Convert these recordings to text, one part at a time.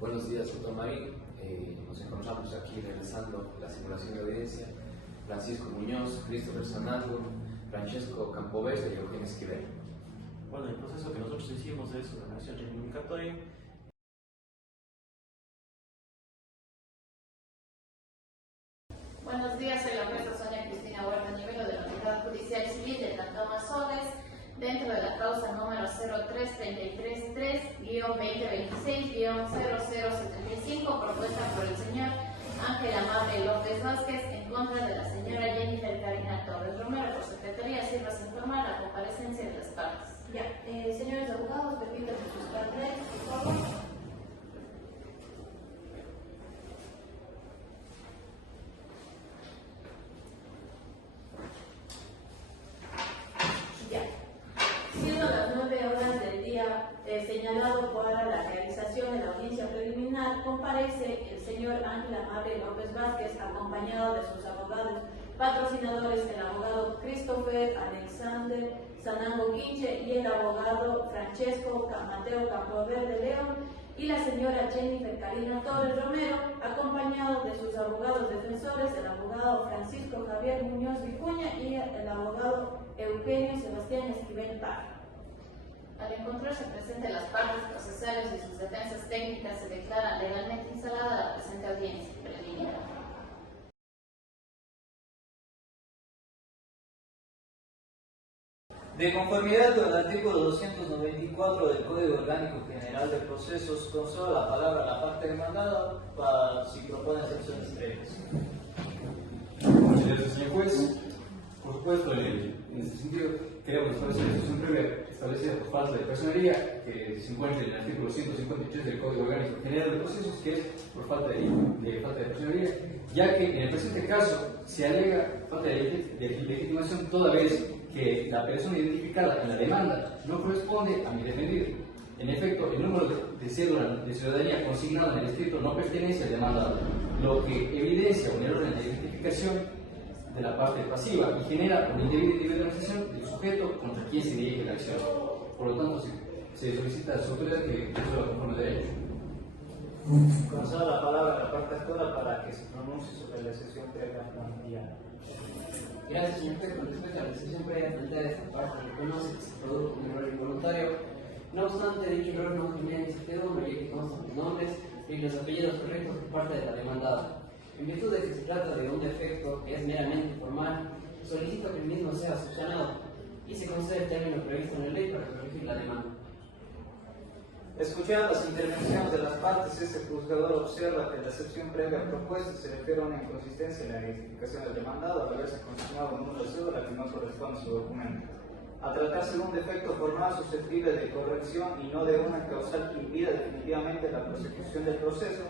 Buenos días, doctor Marín. Nos encontramos aquí realizando la simulación de audiencia. Francisco Muñoz, Christopher Sanaldo, Francesco Campoverde y Eugenio Esquivel. Bueno, el proceso que nosotros hicimos es una acción reivindicatória. Buenos días, soy la jueza Sonia Cristina Huerta Nivelo de la Unidad Judicial Civil de Cantón Azogues, dentro de la causa número 03333-2026-0075, propuesta por el señor Ángel Amable López Vázquez en contra de la señora Jennifer Karina Torres Romero. Por secretaría, sirvas informar la comparecencia de las partes. Ya, señores abogados, permítanme sus carteles, por favor. Ya, siendo las 9 horas del día señalado para la realización de la audiencia preliminar, comparece el señor Ángel Amable López Vázquez, acompañado de sus abogados patrocinadores, el abogado Christopher Alexander Sanango Quinche y el abogado Francesco Mateo Campoverde León, y la señora Jennifer Karina Torres Romero, acompañado de sus abogados defensores, el abogado Francisco Javier Muñoz Vicuña y el abogado Eugenio Sebastián Esquivel Parra. Al encontrarse presentes las partes procesales y sus defensas técnicas, se declara legalmente instalada la presente audiencia preliminar. De conformidad con el artículo 294 del Código Orgánico General de Procesos, concedo la palabra a la parte demandada para si propone excepciones previas. Muchas gracias, señor juez. Por supuesto, en este sentido, queremos establecer la excepción previa establecida por falta de personería que se encuentra en el artículo 153 del Código Orgánico General de Procesos, que es por falta de personería, ya que en el presente caso se alega falta de legitimación toda vez que la persona identificada en la demanda no corresponde a mi defendido. En efecto, el número de cédula de ciudadanía consignado en el escrito no pertenece al demandado, lo que evidencia un error en la identificación de la parte pasiva y genera una indebida individualización del sujeto contra quien se dirige la acción. Por lo tanto, se solicita a su autoridad que resuelva conforme a derecho. Concedo la palabra a la parte actora para que se pronuncie sobre la excepción previa planteada. Gracias, señor juez. Con respecto a la excepción previa planteada, esta parte reconoce que se produjo un error involuntario. No obstante, dicho error no genera incertidumbre, ya que constan los nombres y los apellidos correctos por parte de la demandada. En virtud de que se trata de un defecto que es meramente formal, solicito que el mismo sea subsanado y se concede el término previsto en la ley para corregir la demanda. Escuchadas las intervenciones de las partes, este juzgador observa que la excepción previa propuesta se refiere a una inconsistencia en la identificación del demandado al haberse consignado un número de cédula que no corresponde a su documento. A tratarse de un defecto formal susceptible de corrección y no de una causal que impida definitivamente la prosecución del proceso,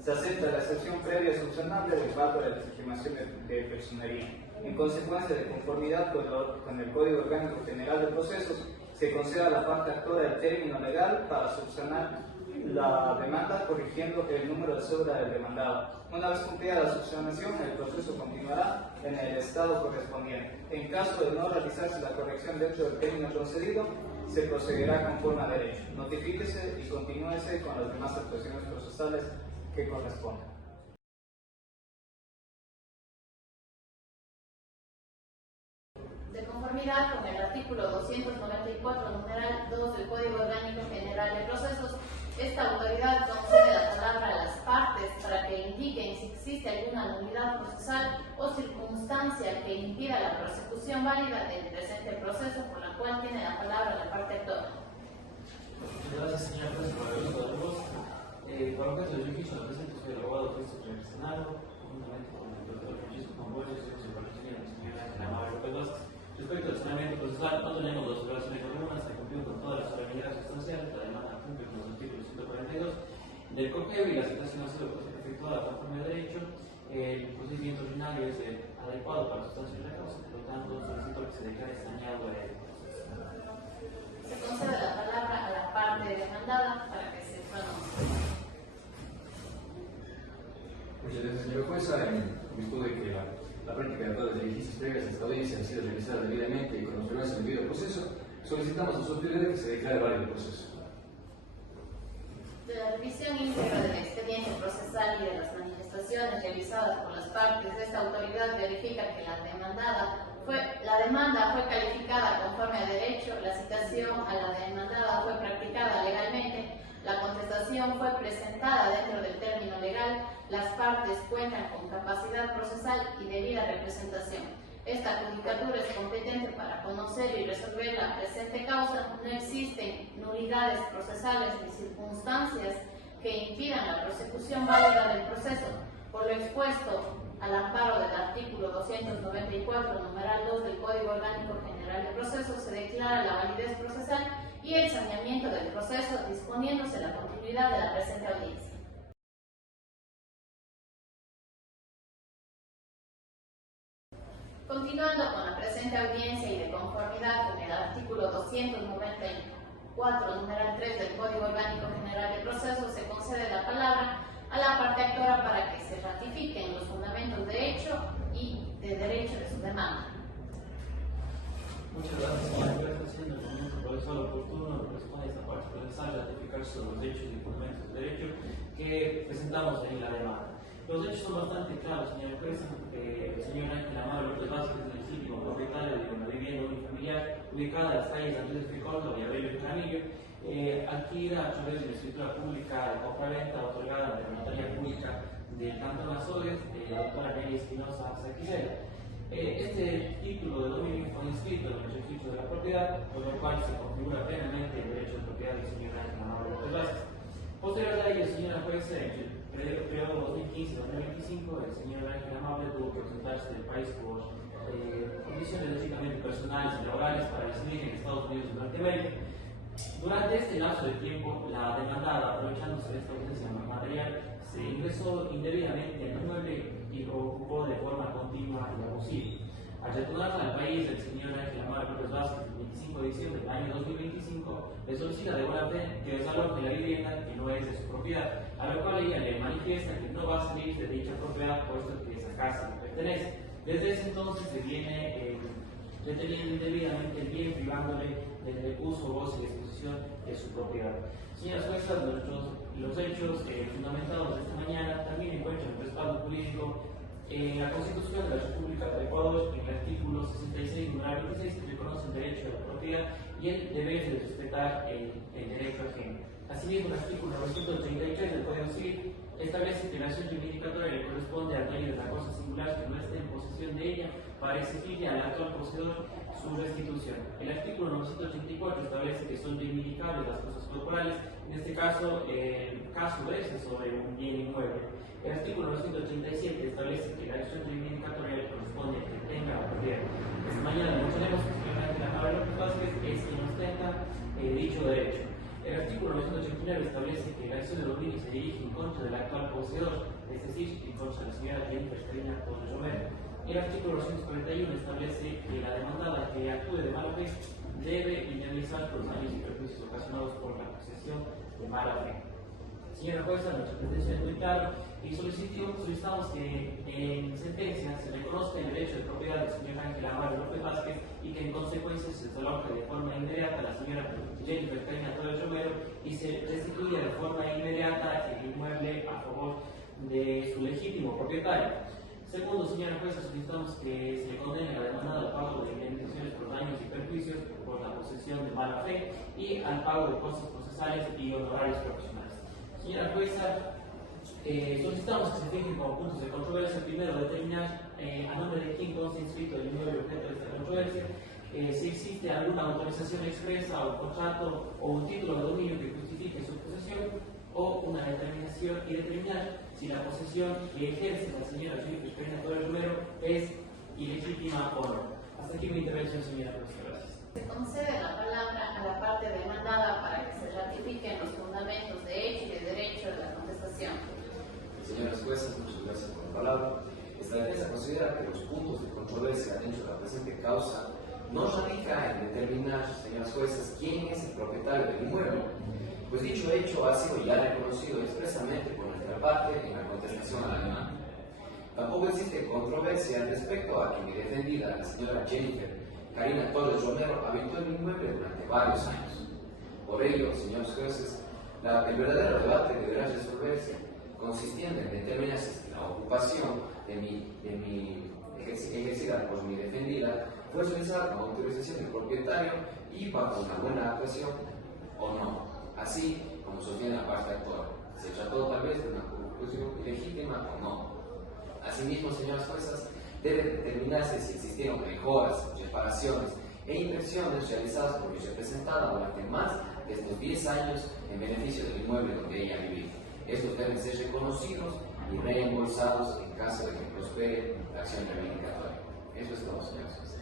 se acepta la excepción previa subsanable del fallo de legitimación de personería. En consecuencia, de conformidad con el Código Orgánico General de Procesos, se concede a la parte actora el término legal para subsanar la demanda corrigiendo el número de cédula del demandado. Una vez cumplida la subsanación, el proceso continuará en el estado correspondiente. En caso de no realizarse la corrección dentro del término concedido, se procederá conforme a derecho. Notifíquese y continúese con las demás actuaciones procesales que correspondan. De conformidad con el artículo 294, numeral 2 del Código Orgánico General de Procesos, esta autoridad concede la palabra a las partes para que indiquen si existe alguna nulidad procesal o circunstancia que impida la prosecución válida del presente proceso, por la cual tiene la palabra la parte actora. Gracias, señor juez, por el uso de voz. Por objeto del juicio, lo presento soy el abogado Christopher Sanaldo, conjuntamente con el doctor Francisco Campoverde, soy su supervisor y la señora Ángela Amable López Vázquez. Respecto al saneamiento procesal, no tenemos dos operaciones algunas, se cumplió con todas las solemnidades sustanciales, la demanda cumple con los artículos 142 del COPEO y la citación ha sido efectuada conforme a derecho. El procedimiento ordinario es adecuado para sustancias de la causa, por lo tanto solicito que se declare saneado el proceso. Se concede la palabra a la parte demandada para que se pronuncie. Muchas gracias, señora jueza. En virtud de que la práctica de todas las diligencias previas a esta audiencia ha sido realizada debidamente y con observancia del debido proceso, solicitamos a su autoridad que se declare válido el proceso. De la revisión íntegra de contestaciones realizadas por las partes, esta autoridad verifica que la demanda fue calificada conforme a derecho, la citación a la demandada fue practicada legalmente, la contestación fue presentada dentro del término legal, las partes cuentan con capacidad procesal y debida representación. Esta judicatura es competente para conocer y resolver la presente causa. No existen nulidades procesales ni circunstancias que impidan la prosecución válida del proceso. Por lo expuesto, al amparo del artículo 294, numeral 2 del Código Orgánico General de Procesos, se declara la validez procesal y el saneamiento del proceso, disponiéndose la continuidad de la presente audiencia. Continuando con la presente audiencia y de conformidad con el artículo 294, numeral 3 del Código Orgánico General de Procesos, se concede la palabra a la parte actora para que se ratifiquen los fundamentos de hecho y de derecho de su demanda. Muchas gracias, señora juez. Haciendo el momento procesal oportuno, corresponde a esta parte procesal ratificar sobre los hechos y fundamentos de derecho que presentamos en la demanda. Los hechos son bastante claros, señora juez. El señor Ángel Amaro López Vázquez es el legítimo propietario de una vivienda unifamiliar ubicada en las calles Andrés de Córdoba y Aurelio Jaramillo, adquirida a través de la escritura pública de compraventa otorgada de la notaría pública del Cantón Azogues, de la doctora Nelly Espinosa Saquicela. Este título de dominio fue inscrito en el registro de la propiedad, por lo cual se configura plenamente el derecho de propiedad del señor Ángel Amaro López Vázquez. Posterior a ello, señora juez, en el periodo 2015-2025, el señor Ángel Amable tuvo que ausentarse del país por condiciones lógicamente personales y laborales para residir en Estados Unidos de Norteamérica. Durante este lapso de tiempo, la demandada, aprovechándose de esta ausencia material, se ingresó indebidamente en el inmueble y lo ocupó de forma continua y abusiva. Al retornar al país, el señor Ángel Amaro López Vázquez, el 25 de diciembre del año 2025, le solicita de buena fe que desaloje la vivienda que no es de su propiedad, a lo cual ella le manifiesta que no va a salir de dicha propiedad, puesto que esa casa le pertenece. Desde ese entonces se viene deteniendo indebidamente el bien, privándole del uso, goce y disposición de su propiedad. Señoras juezas, los hechos fundamentados de esta mañana también encuentran respaldo jurídico en la Constitución de la República de Ecuador, en el artículo 66, numeral 26, que reconoce el derecho a la propiedad y el deber de respetar el derecho ajeno. Asimismo, el artículo 933 del Código Civil establece que la acción reivindicatoria le corresponde al dueño de la cosa singular que no esté en posesión de ella para exigirle al actual poseedor su restitución. El artículo 984 establece que son reivindicables las cosas corporales, en este caso, el caso verse sobre un bien inmueble. El artículo 987 establece que la acción reivindicatoria le corresponde a quien tenga la propiedad. Esta mañana demostraremos que el señor Ángel Amaro López Vázquez es quien ostenta dicho derecho. El artículo 989 establece que la acción de dominio se dirige en contra del actual poseedor, es decir, en contra de la señora Jennifer Karina Torres Romero. El artículo 241 establece que la demandada que actúe de mala fe debe indemnizar por los daños y perjuicios ocasionados por la posesión de mala fe. Señora jueza, nuestra presencia es muy clara y solicitamos que en sentencia se reconozca el derecho de propiedad del señor Ángel Amaro López Vázquez y que en consecuencia se desaloje de forma inmediata a la señora Jennifer Karina Torres Romero y se restituya de forma inmediata el inmueble a favor de su legítimo propietario. Segundo, señora jueza, solicitamos que se le condene a la demandada al pago de indemnizaciones por daños y perjuicios por la posesión de mala fe y al pago de costos procesales y honorarios profesionales. Señora jueza, solicitamos que se fijen como puntos de controversia, primero determinar a nombre de quién consta inscrito el inmueble objeto de esta controversia, si existe alguna autorización expresa o contrato o un título de dominio que justifique su posesión o una determinación y determinar si la posesión que ejerce la señora Jennifer Karina Torres Romero es ilegítima o no. Hasta aquí mi intervención, señora jueza. Gracias. Se concede la palabra a la parte demandada para que se ratifiquen los fundamentos de hecho y de derecho de la contestación. Señoras juezas, muchas gracias por la palabra. Esta defensa considera que los puntos de controversia dentro de la presente causa no radica en determinar, señoras juezas, quién es el propietario del inmueble, pues dicho hecho ha sido ya reconocido expresamente por nuestra parte en la contestación a la demanda. Tampoco existe controversia respecto a que mi defendida, la señora Jennifer Karina Torres Romero, habitó en el inmueble durante varios años. Por ello, señores jueces, el verdadero debate deberá resolverse consistiendo en determinar si la la ocupación ejercida por mi defendida fue realizada con autorización del propietario y bajo una buena actuación o no, así como sostiene la parte actual. Se trató tal vez de una conclusión ilegítima o no. Asimismo, señoras juezas, debe determinarse si existieron mejoras, reparaciones e inversiones realizadas por mi representada durante más de estos 10 años en beneficio del inmueble donde ella vivía. Estos deben ser reconocidos y reembolsados en caso de que prospere la acción reivindicatoria. Eso es todo, señores jueces.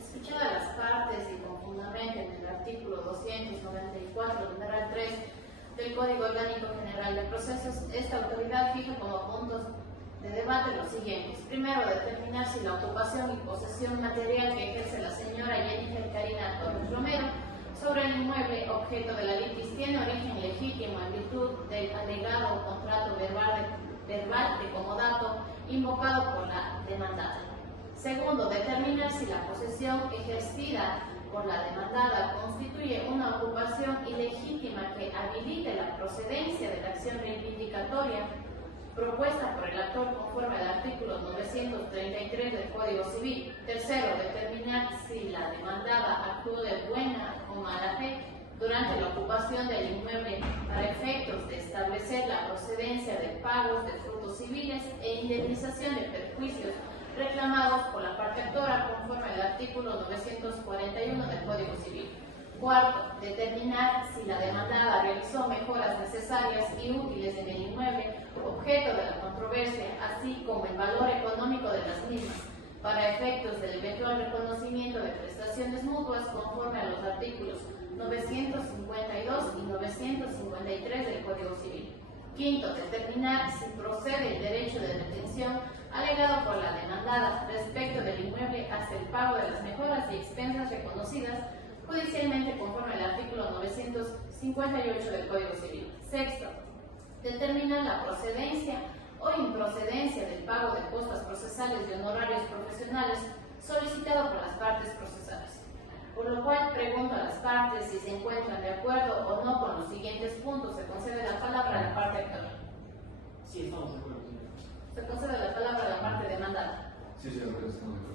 Escuchadas las partes y con fundamento en el artículo 294, numeral 3 del Código Orgánico General de Procesos, esta autoridad fija como puntos de debate los siguientes. Primero, determinar si la ocupación y posesión material que ejerce la señora Jennifer Karina Torres Romero sobre el inmueble objeto de la litis tiene origen legítimo en virtud del alegado contrato verbal de comodato invocado por la demandada. Segundo, determinar si la posesión ejercida por la demandada constituye una ocupación ilegítima que habilite la procedencia de la acción reivindicatoria propuesta por el actor conforme al artículo 933 del Código Civil. Tercero, determinar si la demandada actuó de buena o mala fe durante la ocupación del inmueble para efectos de establecer la procedencia de pagos de frutos civiles e indemnización de perjuicios reclamados por la parte actora conforme al artículo 941 del Código Civil. Cuarto, determinar si la demandada realizó mejoras necesarias y útiles en el inmueble objeto de la controversia, así como el valor económico de las mismas, para efectos del eventual reconocimiento de prestaciones mutuas conforme a los artículos 952 y 953 del Código Civil. Quinto, determinar si procede el derecho de retención alegado por la demandada respecto del inmueble hasta el pago de las mejoras y expensas reconocidas judicialmente conforme al artículo 958 del Código Civil. Sexto, determinar la procedencia o improcedencia del pago de costas procesales y honorarios profesionales solicitado por las partes procesales. Por lo cual pregunto a las partes si se encuentran de acuerdo o no con los siguientes puntos. Se concede la palabra a la parte actora. Sí, estamos de acuerdo, señor. Se concede la palabra a la parte demandada. Sí, señor juez, estamos de acuerdo.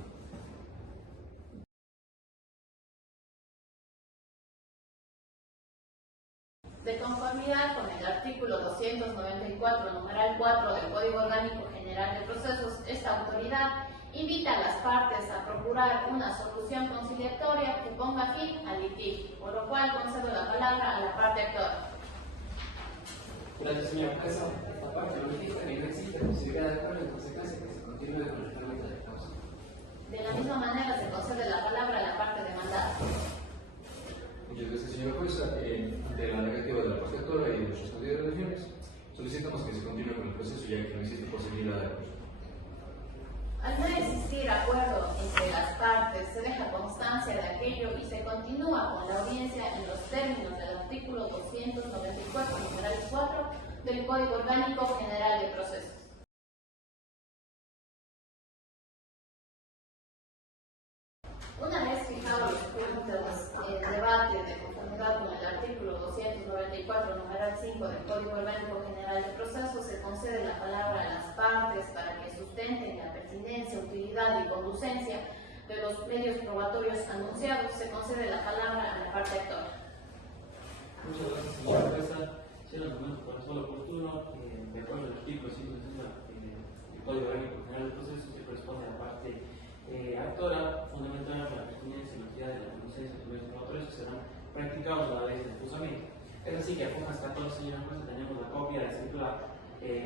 De conformidad con el artículo 294, numeral 4 del Código Orgánico General de Procesos, esta autoridad invita a las partes a procurar una solución conciliatoria que ponga fin al litigio, por lo cual concedo la palabra a la parte actora. Gracias, señor juez. Esta parte manifiesta que no existe posibilidad de acuerdo, en consecuencia que se continúe con el trámite de causa. De la misma manera se concede la palabra a la parte demandada. Muchas gracias, señora jueza. Ante la negativa de la parte actora y de nuestras consideraciones, solicitamos que se continúe con el proceso ya que no existe posibilidad de acuerdo. Al no existir acuerdo entre las partes, se deja constancia de aquello y se continúa con la audiencia en los términos del artículo 294, numeral 4 del Código Orgánico General de Procesos. Una vez fijados los puntos en debate de conformidad con el artículo 294, numeral 5 del Código Orgánico General de Procesos, se concede la palabra a las partes para que sustenten la pertinencia, utilidad y conducencia de los medios probatorios anunciados. Se concede la palabra a la parte actora. Muchas gracias, señora jueza. Si el argumento por solo oportuno, de acuerdo al artículo 160 del Código Orgánico General de Procesos, que corresponde a la parte actora, fundamental la pertinencia y la utilidad de la conducencia de los medios probatorios que serán practicados a la vez del juzgamiento. Es así que a pocas 14, señora jueza, tenemos la copia de la escritura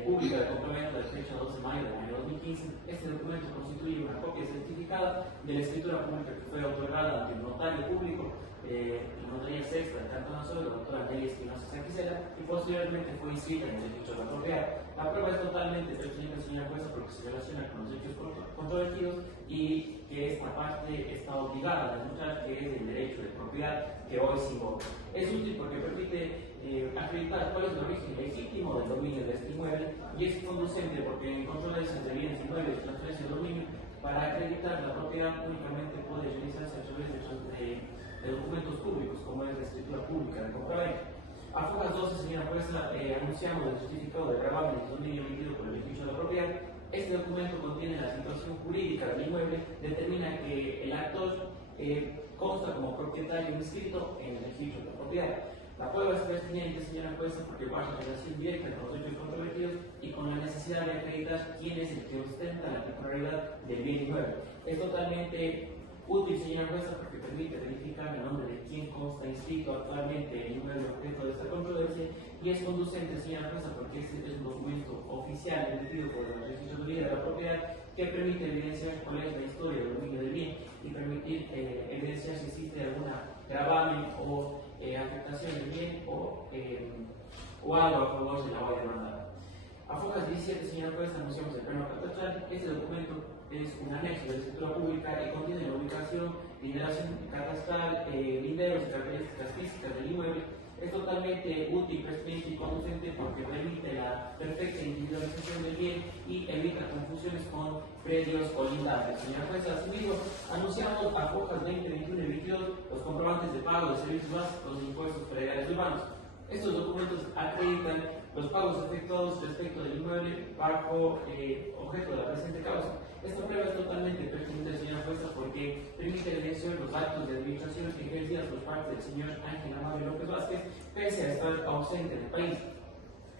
pública de complemento de fecha 12 de mayo del año 2015. Este documento constituye una copia certificada de la escritura pública que fue otorgada ante el notario público, la notaría sexta del Cantón Azogue, la doctora Nelly Espinosa Sanquicela, y posteriormente fue inscrita en el registro de la propiedad. La prueba es totalmente pertinente, señora jueza, porque se relaciona con los hechos controvertidos y que esta parte está obligada a demostrar que es el derecho de propiedad que hoy se invoca. Es útil porque permite acreditar cuál es el origen legítimo del dominio de este inmueble y es conducente porque en controversias de bienes inmuebles y transferencia de dominio, para acreditar la propiedad únicamente puede realizarse a través de documentos públicos, como es la escritura pública de compraventa. A Fojas 12, señora jueza, anunciamos el certificado de gravamen de dominio emitido por el edificio de la propiedad. Este documento contiene la situación jurídica del inmueble, determina que el actor consta como propietario inscrito en el registro de la propiedad. La prueba es pertinente, señora jueza, porque guarda relación directa con los hechos controvertidos y con la necesidad de acreditar quién es el que ostenta la titularidad del bien inmueble. Es totalmente útil, señora jueza, porque permite verificar el nombre de quien consta inscrito actualmente el inmueble objeto de esta controversia, y es conducente, señora jueza, porque este es un documento oficial emitido por el registro de vida de la propiedad que permite evidenciar cuál es la historia del dominio del bien y permitir evidenciar si existe alguna gravamen o afectación del bien o algo a favor de la valla demandada. A Fojas 17, señora jueza, anunciamos el plano catastral. Este documento es un anexo de la escritura pública y contiene la ubicación, numeración catastral, linderos y características físicas del inmueble. Es totalmente útil, pertinente y conducente porque permite la perfecta individualización del bien y evita confusiones con predios colindantes. Señora jueza, asimismo, anunciamos a Fojas 20, 21 y 22 los comprobantes de pago de servicios básicos de impuestos prediales urbanos. Estos documentos acreditan los pagos efectuados respecto del inmueble bajo objeto de la presente causa. Esta prueba es totalmente pertinente, señora jueza, porque permite evidenciar los actos de administración ejercidas por parte del señor Ángel Amable López Vázquez, pese a estar ausente del país.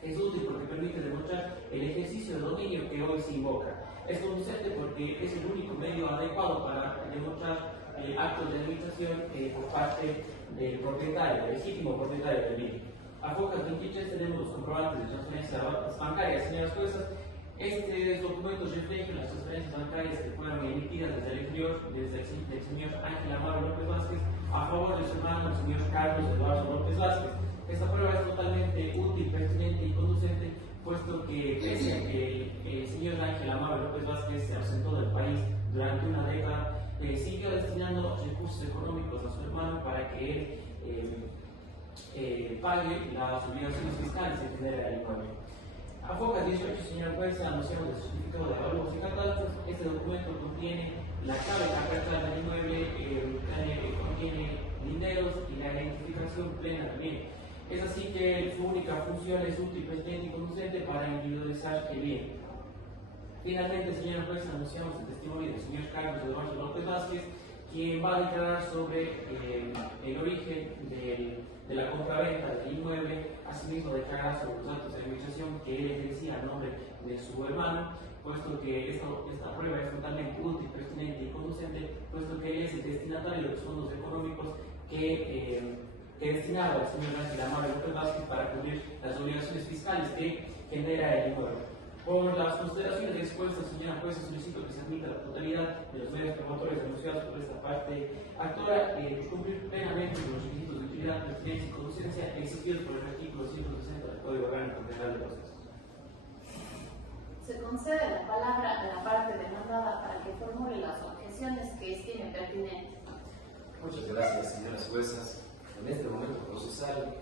Es útil porque permite demostrar el ejercicio de dominio que hoy se invoca. Es conducente porque es el único medio adecuado para demostrar actos de administración por parte del propietario, del legítimo propietario del bien. A Fojas 23 tenemos los comprobantes de transferencias bancarias, señoras juezas. Estos documentos reflejan las transferencias bancarias que fueron emitidas desde el exterior, desde el señor Ángel Amable López Vázquez, a favor de su hermano, el señor Carlos Eduardo López Vázquez. Esta prueba es totalmente útil, pertinente y conducente, puesto que pese a que el señor Ángel Amable López Vázquez se ausentó del país durante una década, siguió destinando recursos económicos a su hermano para que él pague las obligaciones fiscales que genera el inmueble. A Fojas 18, señora jueza, anunciamos el certificado de avalúos y catastros. Este documento contiene la clave catastral del inmueble, contiene linderos y la identificación plena del bien. Es así que su única función es útil, pertinente y conducente para individualizar el bien. Finalmente, señora jueza, anunciamos el testimonio del señor Carlos Eduardo López Vázquez, quien va a declarar sobre el origen de la compraventa del inmueble, asimismo declarar sobre los actos de administración que él ejercía a nombre de su hermano, puesto que esta prueba es totalmente útil, pertinente y conducente, puesto que él es el destinatario de los fondos económicos que destinaba al señor Ángel Amable López Vázquez para cubrir las obligaciones fiscales que genera el inmueble. Por las consideraciones expuestas, señora jueza, solicito que se admita la totalidad de los medios promotores denunciados por esta parte actora, cumplir plenamente con los requisitos de utilidad, pertinencia y conducencia exigidos por el artículo 160 del Código Orgánico General de Procesos. Se concede la palabra a la parte demandada para que formule las objeciones que estime pertinentes. Muchas gracias, señoras juezas. En este momento procesal,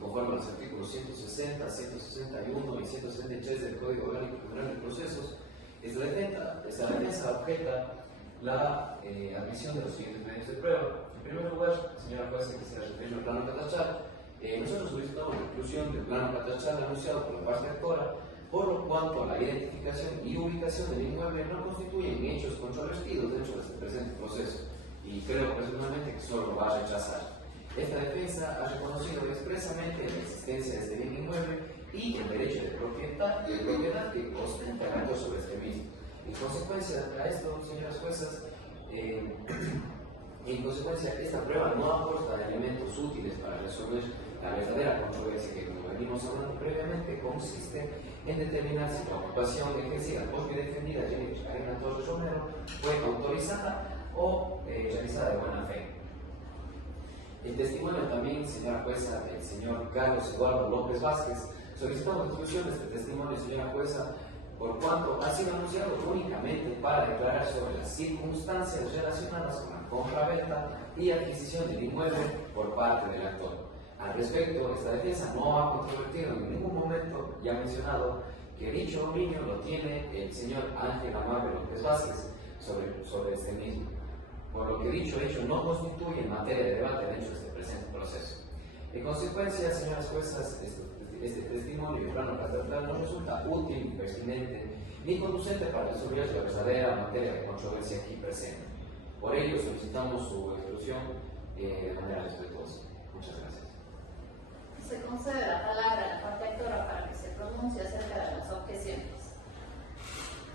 conforme a los artículos 160, 161 y 163 del Código Orgánico General de Procesos, esta defensa objeta la admisión de los siguientes medios de prueba. En primer lugar, señora jueza, que se refiere al plano catastral, nosotros solicitamos la inclusión del plano catastral anunciado por la parte actora, por lo cuanto la identificación y ubicación del inmueble no constituyen hechos controvertidos dentro de este presente proceso, y creo personalmente que solo lo va a rechazar. Esta defensa ha reconocido expresamente la existencia de este bien inmueble y el derecho de propiedad que ostenta el actor sobre este mismo. En consecuencia a esto, señoras juezas, esta prueba no aporta elementos útiles para resolver la verdadera controversia que, como venimos hablando previamente, consiste en determinar si la ocupación ejercida por mi defendida Jenny Karina Torres Romero fue autorizada o realizada de buena fe. El testimonio también, señora jueza, del señor Carlos Eduardo López Vázquez, solicitamos la exclusión de este testimonio, señora jueza, por cuanto ha sido anunciado únicamente para declarar sobre las circunstancias relacionadas con la compra-venta y adquisición del inmueble por parte del actor. Al respecto, esta defensa no ha controvertido en ningún momento, ya mencionado, que dicho dominio lo tiene el señor Ángel Amable López Vázquez sobre este mismo, por lo que dicho hecho no constituye materia de debate dentro de este presente proceso. En consecuencia, señoras juezas, este testimonio y plano catastral no resulta útil, pertinente ni conducente para resolver la verdadera materia de controversia aquí presente. Por ello, solicitamos su exclusión de manera respetuosa. Muchas gracias. Se concede la palabra a la parte actora para que se pronuncie acerca de las objeciones.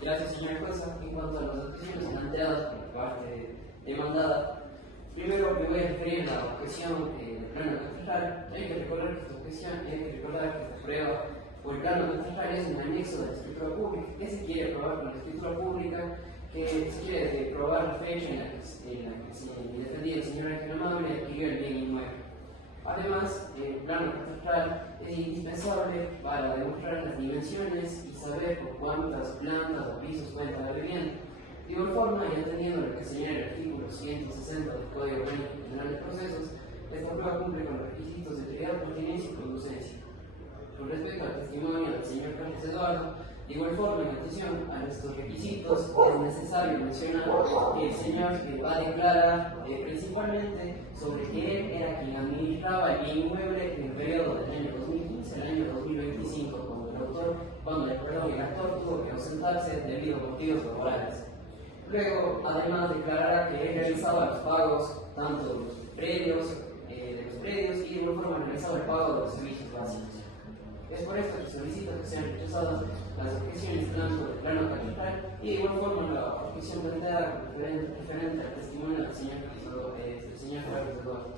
Gracias, señora jueza. En cuanto a las objeciones planteadas por parte demandada, primero me voy a referir a la objeción del plano catastral. Hay que recordar que esta objeción, hay que recordar que esta prueba por el plano catastral es un anexo de la escritura pública. ¿Qué se quiere probar con la escritura pública? Que se quiere probar la fecha en la que se defendía el señor Ángel Amable adquirió el bien inmueble. Además, el plano catastral es indispensable para demostrar las dimensiones y saber por cuántas plantas o pisos cuenta la vivienda. De igual forma, y entendiendo lo que señala el artículo 160 del Código Orgánico General de Procesos, esta prueba cumple con los requisitos de integridad, pertinencia y conducencia. Con respecto al testimonio del señor Carlos Eduardo, de igual forma, en atención a estos requisitos, es necesario mencionar que el señor va a declarar principalmente sobre que él era quien administraba el bien inmueble en el periodo del año 2015 al año 2025, cuando el actor tuvo que ausentarse debido a motivos laborales. Luego, además, declarará que él realizaba los pagos tanto de los predios y de igual forma realizaba el pago de los servicios básicos. Es por esto que solicito que sean rechazadas las objeciones tanto del plano catastral y de igual forma la objeción planteada referente al testimonio del señor Carlos Eduardo.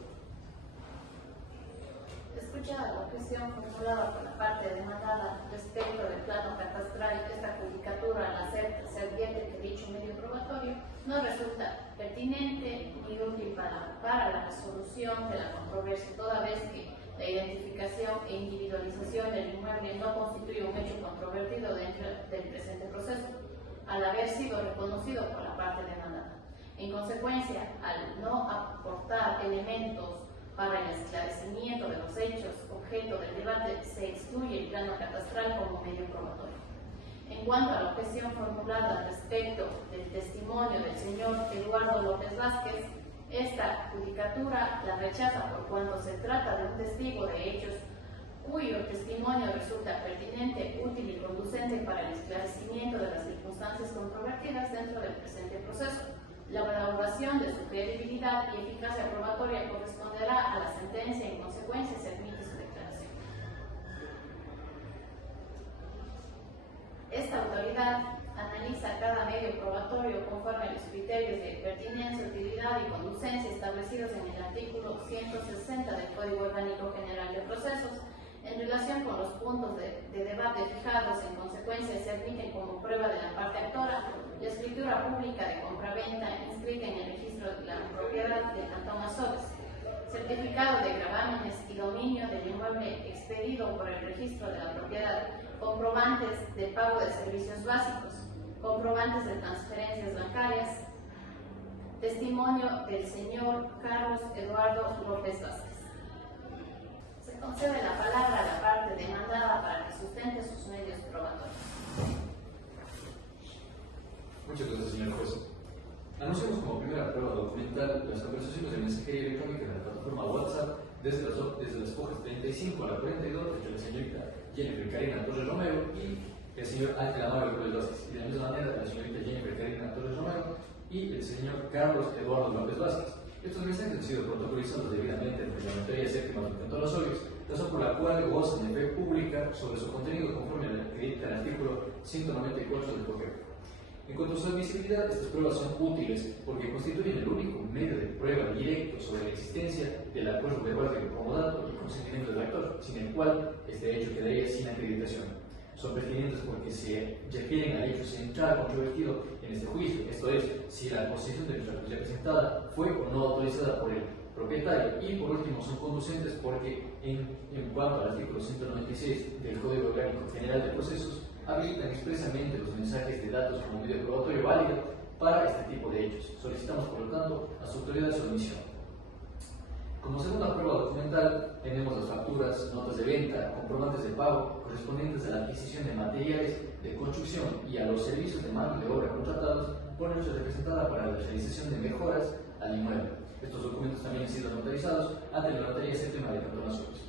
Escuchada la objeción formulada por la parte demandada respecto del plano catastral, esta publicatura al hacer se advierte que dicho medio probatorio no resulta pertinente ni útil para la resolución de la controversia, toda vez que la identificación e individualización del inmueble no constituye un hecho controvertido dentro del presente proceso, al haber sido reconocido por la parte demandada. En consecuencia, al no aportar elementos para el esclarecimiento de los hechos objeto del debate, se excluye el plano catastral como medio probatorio. En cuanto a la objeción formulada respecto del testimonio del señor Eduardo López Vázquez, esta judicatura la rechaza por cuanto se trata de un testigo de hechos cuyo testimonio resulta pertinente, útil y conducente para el esclarecimiento de las circunstancias controvertidas dentro del presente proceso. La valoración de su credibilidad y eficacia probatoria corresponderá a la sentencia y en consecuencia se admite su declaración. Esta autoridad analiza cada medio probatorio conforme a los criterios de pertinencia, utilidad y conducencia establecidos en el artículo 160 del Código Orgánico General de Procesos. En relación con los puntos de debate fijados, en consecuencia se admiten como prueba de la parte actora la escritura pública de compraventa inscrita en el registro de la propiedad del Cantón Azores, certificado de gravámenes y dominio del inmueble expedido por el registro de la propiedad, comprobantes de pago de servicios básicos, comprobantes de transferencias bancarias, testimonio del señor Carlos Eduardo López Vázquez. Se concede la palabra a la parte demandada para que sustente sus medios probatorios. Muchas gracias, señor juez. Anunciamos como primera prueba documental las conversaciones de mensajería electrónica de la plataforma WhatsApp desde las hojas 35 a la 42 entre la señorita Jennifer Karina Torres Romero y el señor Ángel Amable López Vázquez, y de la misma manera la señorita Jennifer Karina Torres Romero y el señor Carlos Eduardo López Vázquez. Estos mensajes han sido protocolizados debidamente entre la Notaría Séptima de Cantón Azores, razón por la cual gozan de fe pública sobre su contenido conforme a lo que dicta el artículo 194 del Código. En cuanto a su admisibilidad, estas pruebas son útiles porque constituyen el único medio de prueba directo sobre la existencia del acuerdo verbal de comodato y consentimiento del actor, sin el cual este hecho quedaría sin acreditación. Son pertinentes porque se refieren al hecho central controvertido en este juicio, esto es, si la posesión de nuestra presentada fue o no autorizada por el propietario, y por último son conducentes porque en cuanto al artículo 196 del Código Orgánico General de Procesos habilitan expresamente los mensajes de datos como medio probatorio válido para este tipo de hechos. Solicitamos, por lo tanto, a su autoridad su admisión. Como segunda prueba documental, tenemos las facturas, notas de venta, comprobantes de pago correspondientes a la adquisición de materiales de construcción y a los servicios de mano de obra contratados por nuestra representada para la realización de mejoras al inmueble. Estos documentos también han sido notarizados ante la Notaría Séptima de Cantón Azules.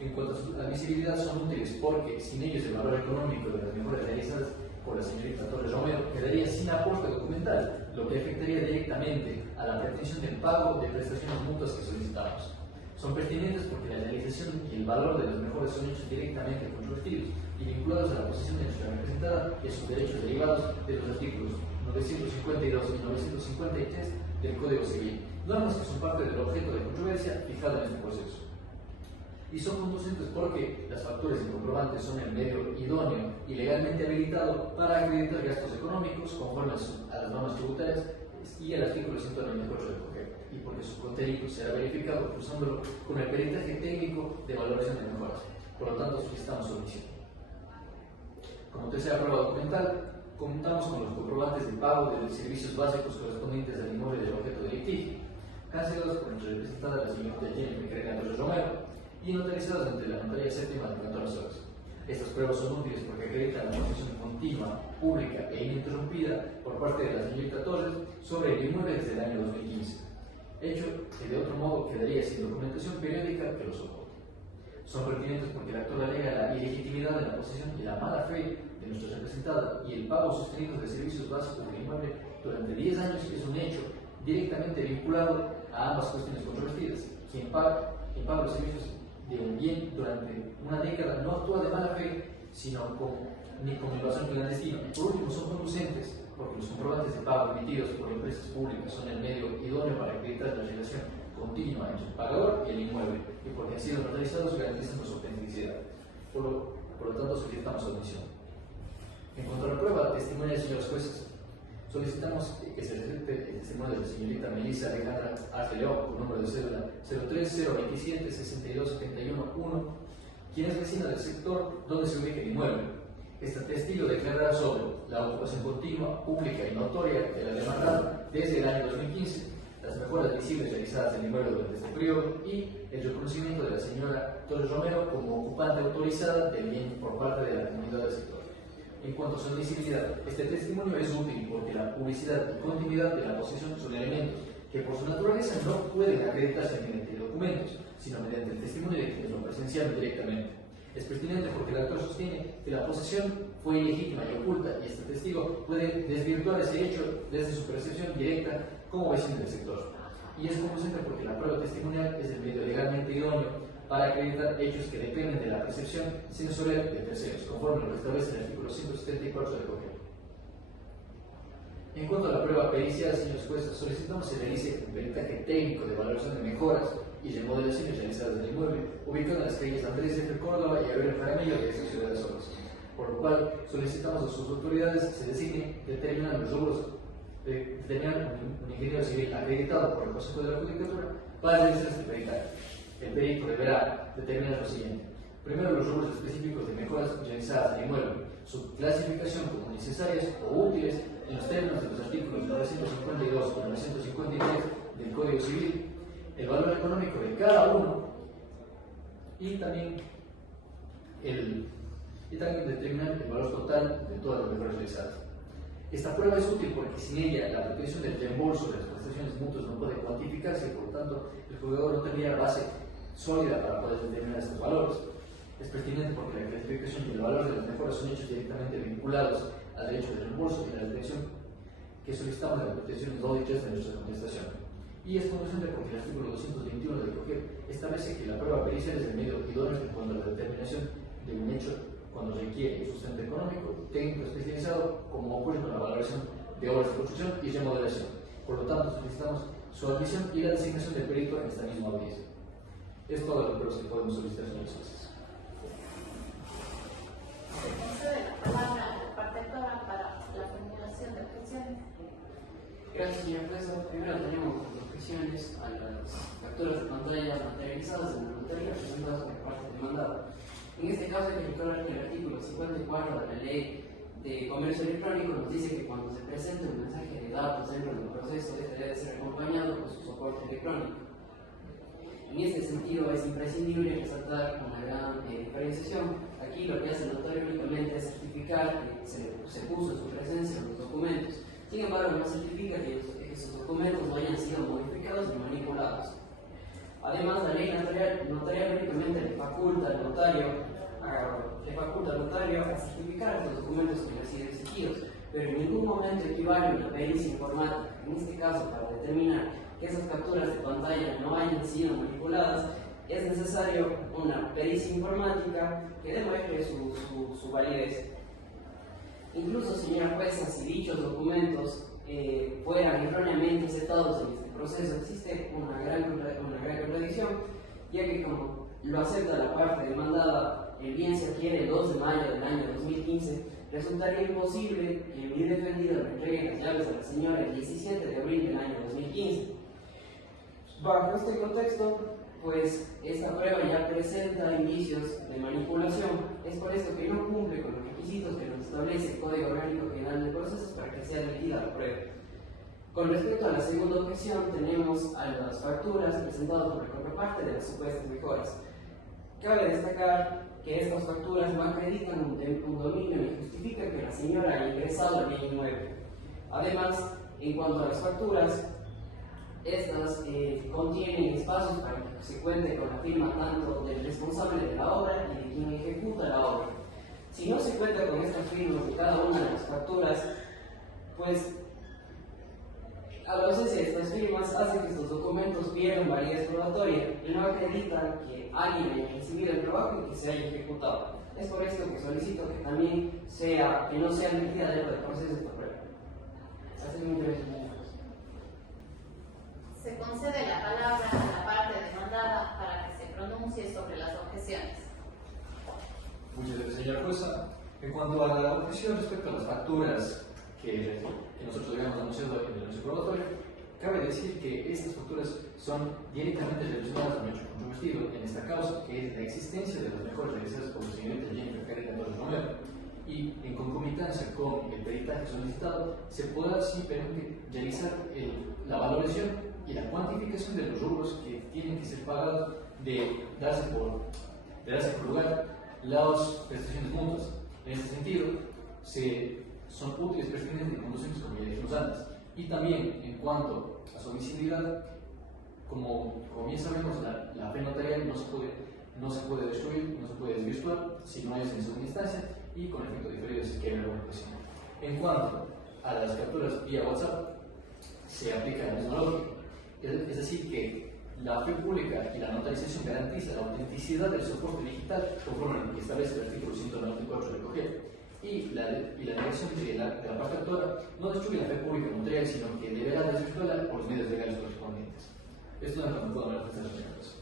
En cuanto a su admisibilidad, son útiles porque sin ellos el valor económico de las mejoras realizadas por la señorita Torres Romero quedaría sin aporte documental, lo que afectaría directamente a la pretensión del pago de prestaciones mutuas que solicitamos. Son pertinentes porque la realización y el valor de las mejoras son hechos directamente controvertidos y vinculados a la posición de nuestra representada y a sus derechos derivados de los artículos 952 y 953 del Código Civil, normas que son parte del objeto de controversia fijado en este proceso. Y son conducentes porque las facturas y comprobantes son el medio idóneo y legalmente habilitado para acreditar gastos económicos conforme a las normas tributarias y al artículo 194 del COGEP, y porque su contenido será verificado cruzándolo con el peritaje técnico de valoración de mejoras. Por lo tanto, solicitamos su omisión. Como tercera prueba documental, contamos con los comprobantes de pago de los servicios básicos correspondientes al inmueble del objeto de litigio, cancelados por nuestra representada la señorita Jennifer Torres Romero y notarizadas ante la Notaría Séptima de Cantón Azules. Estas pruebas son útiles porque acreditan la posesión continua, pública e ininterrumpida por parte de la señorita Torres sobre el inmueble desde el año 2015, hecho que de otro modo quedaría sin documentación periódica que lo soporte. Son pertinentes porque el actor alega la ilegitimidad de la posesión y la mala fe de nuestra representada y el pago sostenido de servicios básicos del inmueble durante 10 años es un hecho directamente vinculado a ambas cuestiones controvertidas. Quien paga los servicios de un bien durante una década no actúa de mala fe, sino ni con invasión clandestina. Por último, son conducentes porque los comprobantes de pago emitidos por empresas públicas son el medio idóneo para acreditar la relación continua entre el pagador y el inmueble, y porque han sido notarizados garantizando su autenticidad. Por lo tanto, solicitamos su admisión. En cuanto a la prueba testimonial, señores jueces, solicitamos que se respete el testimonio de la señorita Melissa Alejandra Arce León, con número de cédula 03027 62711, quien es vecina del sector donde se ubica el inmueble. Este testigo declarará sobre la ocupación continua, pública y notoria de la demandada desde el año 2015, las mejoras visibles realizadas en el inmueble durante este periodo y el reconocimiento de la señora Torres Romero como ocupante autorizada del bien por parte de la comunidad del sector. En cuanto a su admisibilidad, este testimonio es útil porque la publicidad y continuidad de la posesión son elementos que por su naturaleza no pueden acreditarse mediante documentos, sino mediante el testimonio de quienes lo presenciaron directamente. Es pertinente porque el actor sostiene que la posesión fue ilegítima y oculta, y este testigo puede desvirtuar ese hecho desde su percepción directa como vecino del sector. Y es conducente porque la prueba testimonial es el medio legalmente idóneo para acreditar hechos que dependen de la percepción sensorial de terceros, conforme lo establece el artículo 174 del COGEP. En cuanto a la prueba pericial, señores jueces, solicitamos se realice un peritaje técnico de valoración de mejoras y remodelaciones realizadas del inmueble, ubicado en las calles Andrés F. Córdoba y Aurelio Jaramillo de esta ciudad de Solos, por lo cual solicitamos a sus autoridades que se designe determinar los rubros de determinar un ingeniero civil acreditado por el Consejo de la Judicatura para realizar este peritaje. El perito deberá determinar lo siguiente: primero, los rubros específicos de mejoras realizadas en el inmueble, su clasificación como necesarias o útiles en los términos de los artículos 952 y 953 del Código Civil, el valor económico de cada uno y también determinar el valor total de todas las mejoras realizadas. Esta prueba es útil porque sin ella la pretensión del reembolso de las prestaciones mutuas no puede cuantificarse y por lo tanto el juzgador no tendría base sólida para poder determinar estos valores. Es pertinente porque la clasificación y el valor de las mejoras son hechos directamente vinculados al derecho de reembolso y a la detención que solicitamos de las pretensiones 2 y 3 de nuestra contestación. Y es conducente porque el artículo 221 del COGEP establece que la prueba pericial es el medio idóneo en cuanto a la determinación de un hecho cuando requiere un sustento económico, técnico especializado, como ocurre con la valoración de obras de construcción y remodelación. Por lo tanto, solicitamos su admisión y la designación del perito en esta misma audiencia. Es todo lo que podemos solicitar, señores jueces. Se concede la palabra a la parte actora para la formulación de objeciones. Gracias, señor juez. Primero tenemos objeciones a las capturas de pantalla materializadas en la notaría presentadas por parte del demandado. En este caso, el artículo 54 de la Ley de Comercio Electrónico nos dice que cuando se presenta un mensaje de datos dentro del proceso, este debe ser acompañado por su soporte electrónico. En este sentido, es imprescindible resaltar una gran diferenciación. Aquí lo que hace el notario únicamente es certificar que se puso en su presencia los documentos. Sin embargo, no certifica que esos documentos no hayan sido modificados falsificados y manipulados. Además, la ley notarial únicamente le faculta al notario a certificar estos documentos que han sido exigidos, pero en ningún momento equivale una pericia informática. En este caso, para determinar que esas capturas de pantalla no hayan sido manipuladas, es necesario una pericia informática que demuestre su validez. Incluso, señora jueza, si dichos documentos fueran erróneamente aceptados en este proceso, existe una gran contradicción, ya que como lo acepta la parte demandada, el bien se adquiere el 2 de mayo del año 2015, resultaría imposible que mi defendido le entregue las llaves a la señora el 17 de abril del año 2015. Bajo este contexto, pues esta prueba ya presenta indicios de manipulación. Es por esto que no cumple con los requisitos que nos establece el Código Orgánico General de Procesos para que sea admitida la prueba. Con respecto a la segunda objeción, tenemos a las facturas presentadas por la contraparte de las supuestas mejoras. Cabe destacar que estas facturas no acreditan un dominio ni justifican que la señora haya ingresado al bien inmueble. Además, en cuanto a las facturas, estas contienen espacios para que se cuente con la firma tanto del responsable de la obra y de quien ejecuta la obra. Si no se cuenta con estas firmas de cada una de las facturas, pues a la ausencia de estas firmas hace que estos documentos pierdan validez probatoria y no acreditan que alguien haya recibido el trabajo y que se haya ejecutado. Es por esto que solicito que también que no sea admitida dentro del proceso esta prueba. Esa es mi intervención. Se concede la palabra a la parte demandada para que se pronuncie sobre las objeciones. Muchas gracias, señora jueza. En cuanto a la objeción respecto a las facturas que nosotros habíamos anunciado en el anuncio probatorio, cabe decir que estas facturas son directamente relacionadas al hecho controvertido en esta causa, que es la existencia de las mejoras realizadas por el señor Jennifer Karen Torres Romero. Y en concomitancia con el peritaje solicitado, se podrá simplemente realizar la valoración y la cuantificación de los rubros que tienen que ser pagados de darse por lugar las prestaciones mutuas. En este sentido, son útiles, pertinentes y conducentes, como ya dijimos antes. Y también, en cuanto a su admisibilidad, como bien sabemos, la fe notarial no se puede destruir, no se puede desvirtuar si no es en segunda instancia y con efecto diferido si quiere alguna cuestión. En cuanto a las capturas vía WhatsApp, se aplica la misma lógica. Es decir, que la fe pública y la notarización garantiza la autenticidad del soporte digital conforme a lo que establece el artículo 194 del COGEP, y la negación de la parte autora no destruye la fe pública notarial, sino que deberá desvirtuarla por los medios legales correspondientes. Esto es lo que puedo hablar de estas cosas.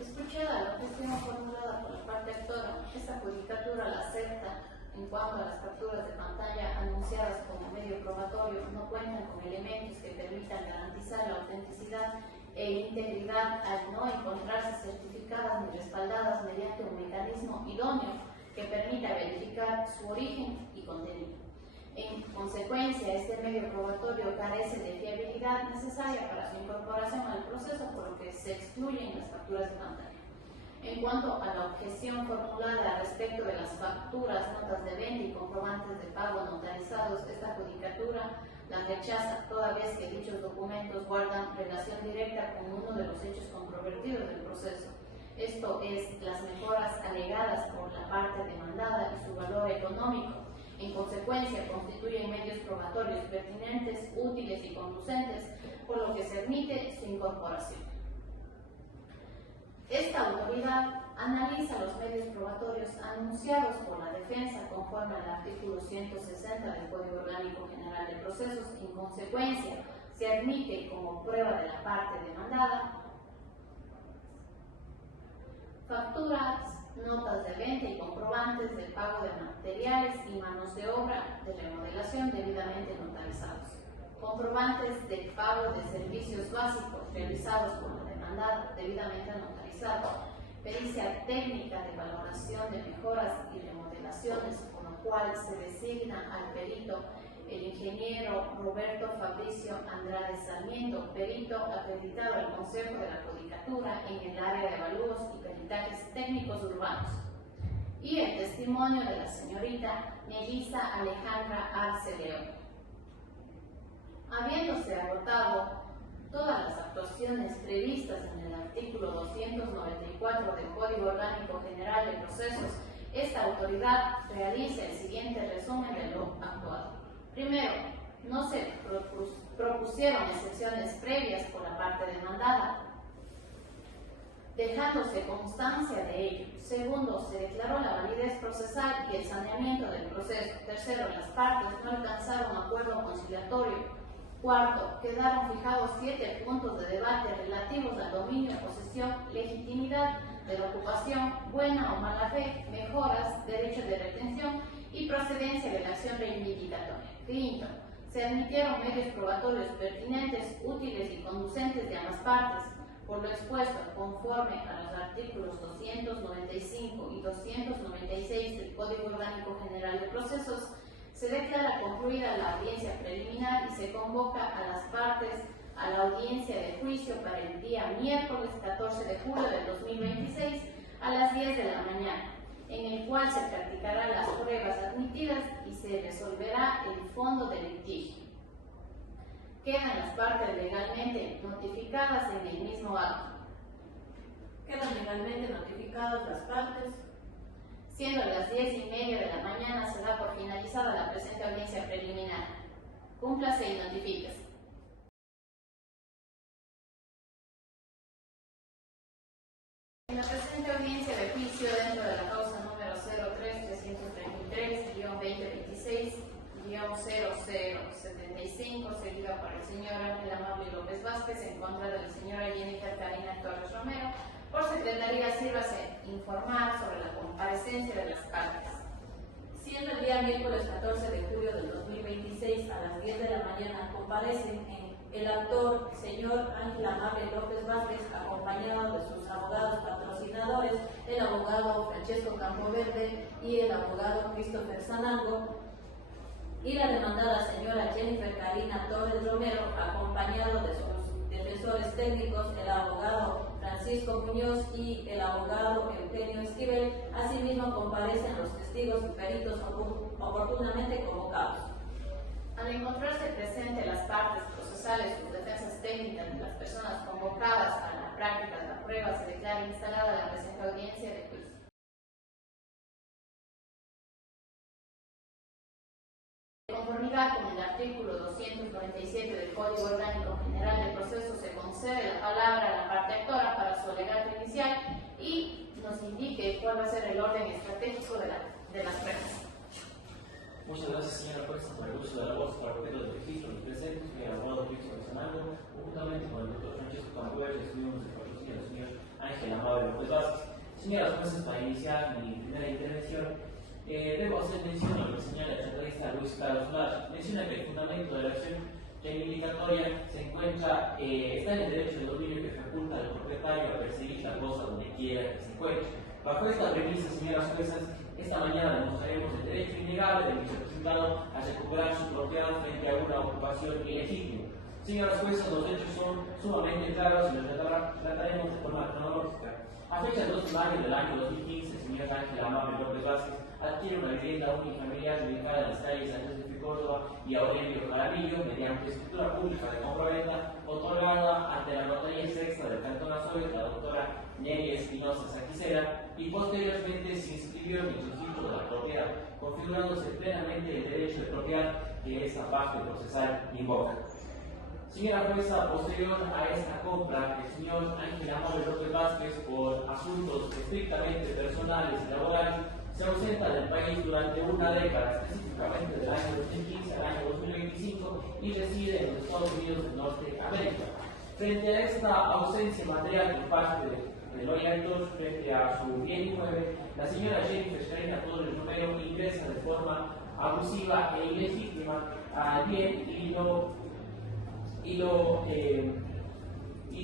Escuchada la objeción formulada por la parte autora, esta judicatura la acepta en cuanto a las capturas de pantalla anunciadas como medio probatorio no cuentan con elementos que permitan garantizar la autenticidad e integridad al no encontrarse certificadas ni respaldadas mediante un mecanismo idóneo que permita verificar su origen y contenido. En consecuencia, este medio probatorio carece de fiabilidad necesaria para su incorporación al proceso, por lo que se excluyen las capturas de pantalla. En cuanto a la objeción formulada respecto de las facturas, notas de venta y comprobantes de pago notarizados, esta judicatura las rechaza toda vez que dichos documentos guardan relación directa con uno de los hechos controvertidos del proceso. Esto es, las mejoras alegadas por la parte demandada y su valor económico. En consecuencia, constituyen medios probatorios pertinentes, útiles y conducentes, por lo que se admite su incorporación. Esta autoridad analiza los medios probatorios anunciados por la defensa conforme al artículo 160 del Código Orgánico General de Procesos. En consecuencia, se admite como prueba de la parte demandada facturas, notas de venta y comprobantes del pago de materiales y manos de obra de remodelación debidamente notarizados, comprobantes del pago de servicios básicos realizados por la demandada debidamente notarizados, pericia técnica de valoración de mejoras y remodelaciones, con lo cual se designa al perito el ingeniero Roberto Fabricio Andrade Sarmiento, perito acreditado al Consejo de la Judicatura en el área de avalúos y peritajes técnicos urbanos, y el testimonio de la señorita Melissa Alejandra Arce León. Habiéndose agotado todas las actuaciones previstas en el artículo 294 del Código Orgánico General de Procesos, esta autoridad realiza el siguiente resumen de lo actuado. Primero, no se propusieron excepciones previas por la parte demandada, dejándose constancia de ello. Segundo, se declaró la validez procesal y el saneamiento del proceso. Tercero, las partes no alcanzaron acuerdo conciliatorio. Cuarto, quedaron fijados 7 puntos de debate relativos al dominio, posesión, legitimidad de la ocupación, buena o mala fe, mejoras, derecho de retención y procedencia de la acción reivindicatoria. Quinto, se admitieron medios probatorios pertinentes, útiles y conducentes de ambas partes. Por lo expuesto, conforme a los artículos 295 y 296 del Código Orgánico General de Procesos, se declara concluida la audiencia preliminar y se convoca a las partes a la audiencia de juicio para el día miércoles 14 de julio del 2026 a las 10 de la mañana, en el cual se practicarán las pruebas admitidas y se resolverá el fondo del litigio. Quedan las partes legalmente notificadas en el mismo acto. Quedan legalmente notificadas las partes. Siendo las 10:30 de la mañana, se da por finalizada la presente audiencia preliminar. Cúmplase y notifíquese. En la presente audiencia de juicio, dentro de la causa número 03-333-2026-0075, seguida por el señor Ángel Amable López Vázquez, en contra de la señora Jennifer Karina Torres Romero, por secretaría, sírvase informar sobre la comparecencia de las partes. Siendo el día miércoles 14 de julio del 2026 a las 10 de la mañana, comparecen el actor señor Ángel Amable López Vázquez, acompañado de sus abogados patrocinadores, el abogado Francesco Campoverde y el abogado Christopher Sanango, y la demandada señora Jennifer Karina Torres Romero, acompañado de sus defensores técnicos, el abogado Francisco Muñoz y el abogado Eugenio Esquivel. Asimismo, comparecen los testigos y peritos oportunamente convocados. Al encontrarse presentes las partes procesales, sus defensas técnicas y las personas convocadas a la práctica de la prueba, se declara instalada la presente audiencia de juicio. De conformidad con el artículo 297 del Código Orgánico General de Procesos, se concede la palabra a la parte actora para su alegato inicial y nos indique cuál va a ser el orden estratégico de las pruebas. Muchas gracias, señora jueza, por el uso de la voz para objeto del registro de presentes, que el abogado Christopher Sanango, juntamente con el doctor Francesco Campoverde, estuvimos en patrocinio del señor Ángel Amable López Vázquez. Señoras jueces, para iniciar mi primera intervención, debo hacer mención a lo que señala el tratadista Luis Carlos Lage. Menciona que el fundamento de la acción reivindicatoria se encuentra, está en el derecho de dominio que faculta al propietario a perseguir la cosa donde quiera que se encuentre. Bajo esta premisa, señoras juezas, esta mañana demostraremos el derecho innegable de mi representado a recuperar su propiedad frente a una ocupación ilegítima. Señoras juezas, los hechos son sumamente claros y los trataremos de forma cronológica. A fecha del 2 de mayo del año 2015, el señor Ángel Amable López Vázquez adquiere una vivienda unifamiliar ubicada en las calles San José de Córdoba y Aurelio Jaramillo mediante escritura pública de compraventa otorgada ante la notaría sexta del Cantón Azogues, la doctora Nelly Espinosa Saquicera, y posteriormente se inscribió en el registro de la propiedad, configurándose plenamente el derecho de propiedad que esta parte procesal invoca. Señora jueza, posterior a esta compra, el señor Ángel Amable López Vázquez, por asuntos estrictamente personales y laborales, se ausenta del país durante una década, específicamente del año 2015 al año 2025, y reside en los Estados Unidos de Norteamérica. Frente a esta ausencia material por parte del orientor frente a su bien inmueble, la señora Jennifer Karina Torres Romero ingresa de forma abusiva e ilegítima al bien y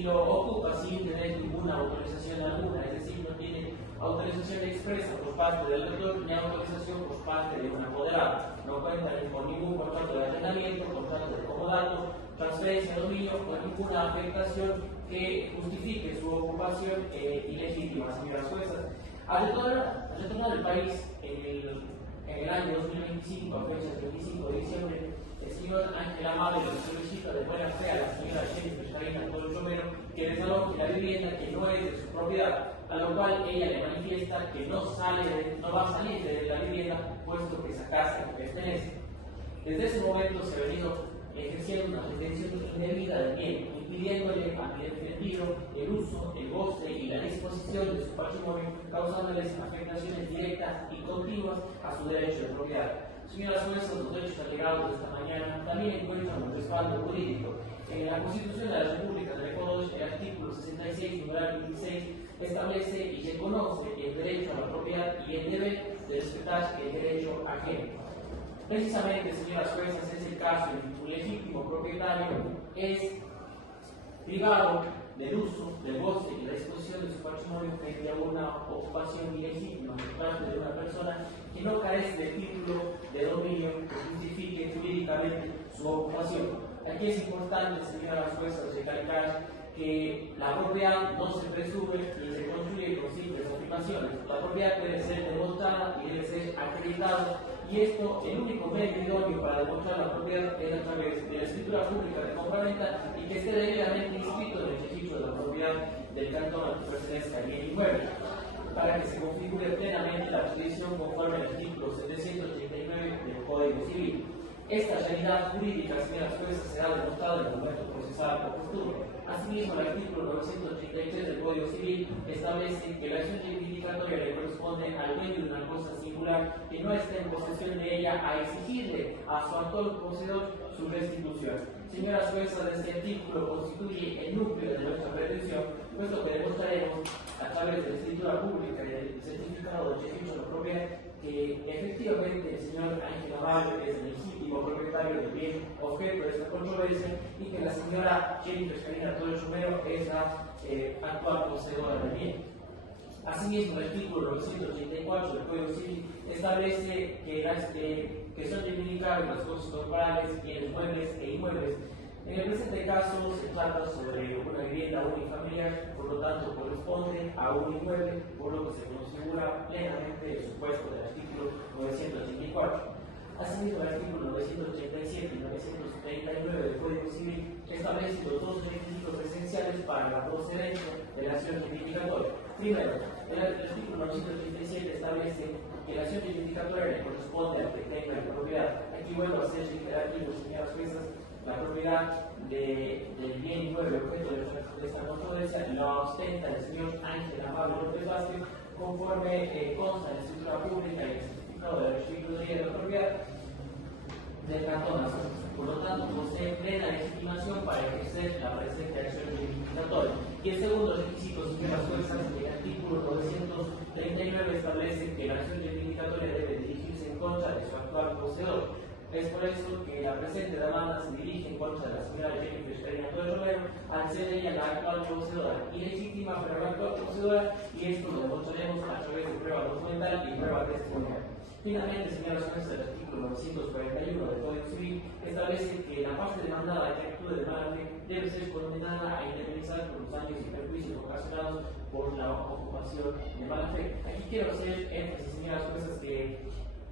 lo ocupa sin tener ninguna autorización alguna, es decir, no tiene autorización expresa por parte del autor ni autorización por parte de un apoderado. No cuenta ni con ningún contrato de arrendamiento, contrato de comodato, transferencia de dominio o ninguna afectación que justifique su ocupación ilegítima, señoras juezas. Al retornar al país en el año 2025, a fecha del 25 de diciembre, el señor Ángel Amable le solicita de buena fe a la señora Jennifer Karina Torres Romero que desaloje la vivienda que no es de su propiedad, a lo cual ella le manifiesta que no va a salir de la vivienda puesto que esa casa le pertenece. Desde ese momento se ha venido ejerciendo una detención indebida del bien, impidiéndole a mi defendido el uso, el goce y la disposición de su patrimonio, causándoles afectaciones directas y continuas a su derecho de propiedad. Señoras juezas, los derechos alegados de esta mañana también encuentran un respaldo jurídico. En la Constitución de la República del Ecuador, el artículo 66, numeral 26, establece y reconoce el derecho a la propiedad y el deber de respetar el derecho ajeno. Precisamente, señoras juezas, es el caso en que un legítimo propietario es privado del uso, del goce y la disposición de su patrimonio frente a una ocupación ilegítima por parte de una persona que no carece de título de dominio que justifique jurídicamente su ocupación. Aquí es importante, señoras juezas, recalcar que la propiedad no se presume ni se construye con simples afirmaciones. La propiedad debe ser demostrada y debe ser acreditada, y esto, el único medio idóneo para demostrar la propiedad es a través de la escritura pública de compraventa y que esté debidamente inscrito en el registro de la propiedad del cantón al que pertenezca el bien inmueble, para que se configure plenamente la posesión conforme al artículo 789 del Código Civil. Esta realidad jurídica, señoras juezas, será demostrada en el momento procesal oportuno. Asimismo, el artículo 933 del Código Civil establece que la acción reivindicatória le corresponde al dueño de una cosa singular que no esté en posesión de ella a exigirle a su actual poseedor su restitución. Señoras juezas, este artículo constituye el núcleo de nuestra pretensión, puesto que demostraremos a través de la escritura pública y del certificado de registro de la propiedad que efectivamente el señor Ángel Amable es el legítimo propietario del bien objeto de esta controversia y que la señora Jennifer Karina Torres Romero es la actual poseedora del bien. Asimismo, el artículo 984 del Código Civil establece que son reivindicables las cosas corporales, bienes muebles e inmuebles. En el presente caso se trata sobre una vivienda unifamiliar, por lo tanto corresponde a un inmueble, por lo que se configura plenamente el supuesto del artículo 984. Asimismo, el artículo 937 y 939 del Código Civil establecen los dos requisitos esenciales para la procedencia de la acción reivindicatoria. Primero, el artículo 937 establece que la acción reivindicatoria le corresponde al que tenga la propiedad. Aquí vuelvo a hacer reiterativo, señoras juezas, la propiedad del bien inmueble objeto de esta controversia la ostenta el señor Ángel Amable López Vázquez, conforme consta en la escritura pública y el certificado de registraduría de la propiedad del cantón Azul. Por lo tanto, posee plena legitimación para ejercer la presente acción reivindicatoria. Y el segundo requisito, señoras juezas, el artículo 939 establece que la acción reivindicatoria debe dirigirse en contra de su actual poseedor. Es por eso que la presente demanda se dirige en contra de la señora Jennifer Karina Torres Romero, al ser ella la actual poseedora, ilegítima pero la actual poseedora, y esto lo demostraremos a través de prueba documental y prueba testimonial. Finalmente, señoras jueces, el artículo 941 del Código Civil establece que la parte demandada que actúe de mala fe debe ser condenada a indemnizar por los daños y perjuicios ocasionados por la ocupación de mala fe. Aquí quiero hacer énfasis, señoras jueces, que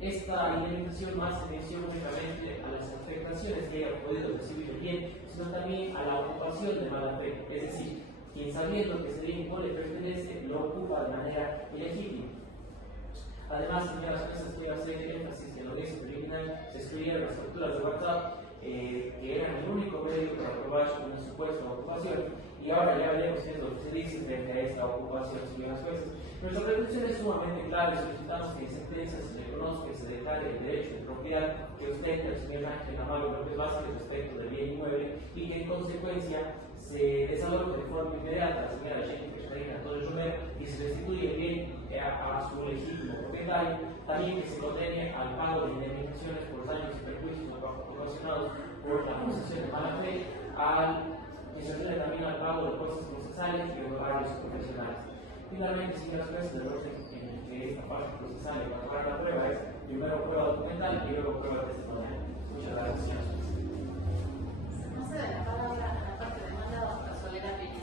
esta indemnización no hace mención únicamente a las afectaciones que haya podido recibir el bien, sino también a la ocupación de mala fe, es decir, quien sabiendo que ese bien no le pertenece, lo ocupa de manera ilegítima. Además, señoras jueces, quiero hacer énfasis que en la audiencia preliminar se excluyeron las capturas de WhatsApp, que eran el único medio para probar una supuesta ocupación, y ahora ya veremos qué es lo que se dice frente a esta ocupación, señoras jueces. Nuestra pretensión es sumamente clara y solicitamos que en sentencia se reconozca y se declare el derecho de propiedad que ostenta el señor Ángel Amable López Vázquez respecto del bien inmueble y que en consecuencia se desaloje de forma inmediata a la señora Jennifer Karina Torres Romero y se restituye el bien a su legítimo propietario. También que se condene al pago de indemnizaciones por daños y perjuicios ocasionados por la posesión de mala fe, que se refiere también al pago de costos procesales y honorarios profesionales. Finalmente, señoras jueces, el orden en el que esta parte procesal y para la prueba es primero prueba documental y luego prueba testimonial. Muchas gracias, señoras jueces. Se concede la palabra a la parte demandada por Soledad Peña.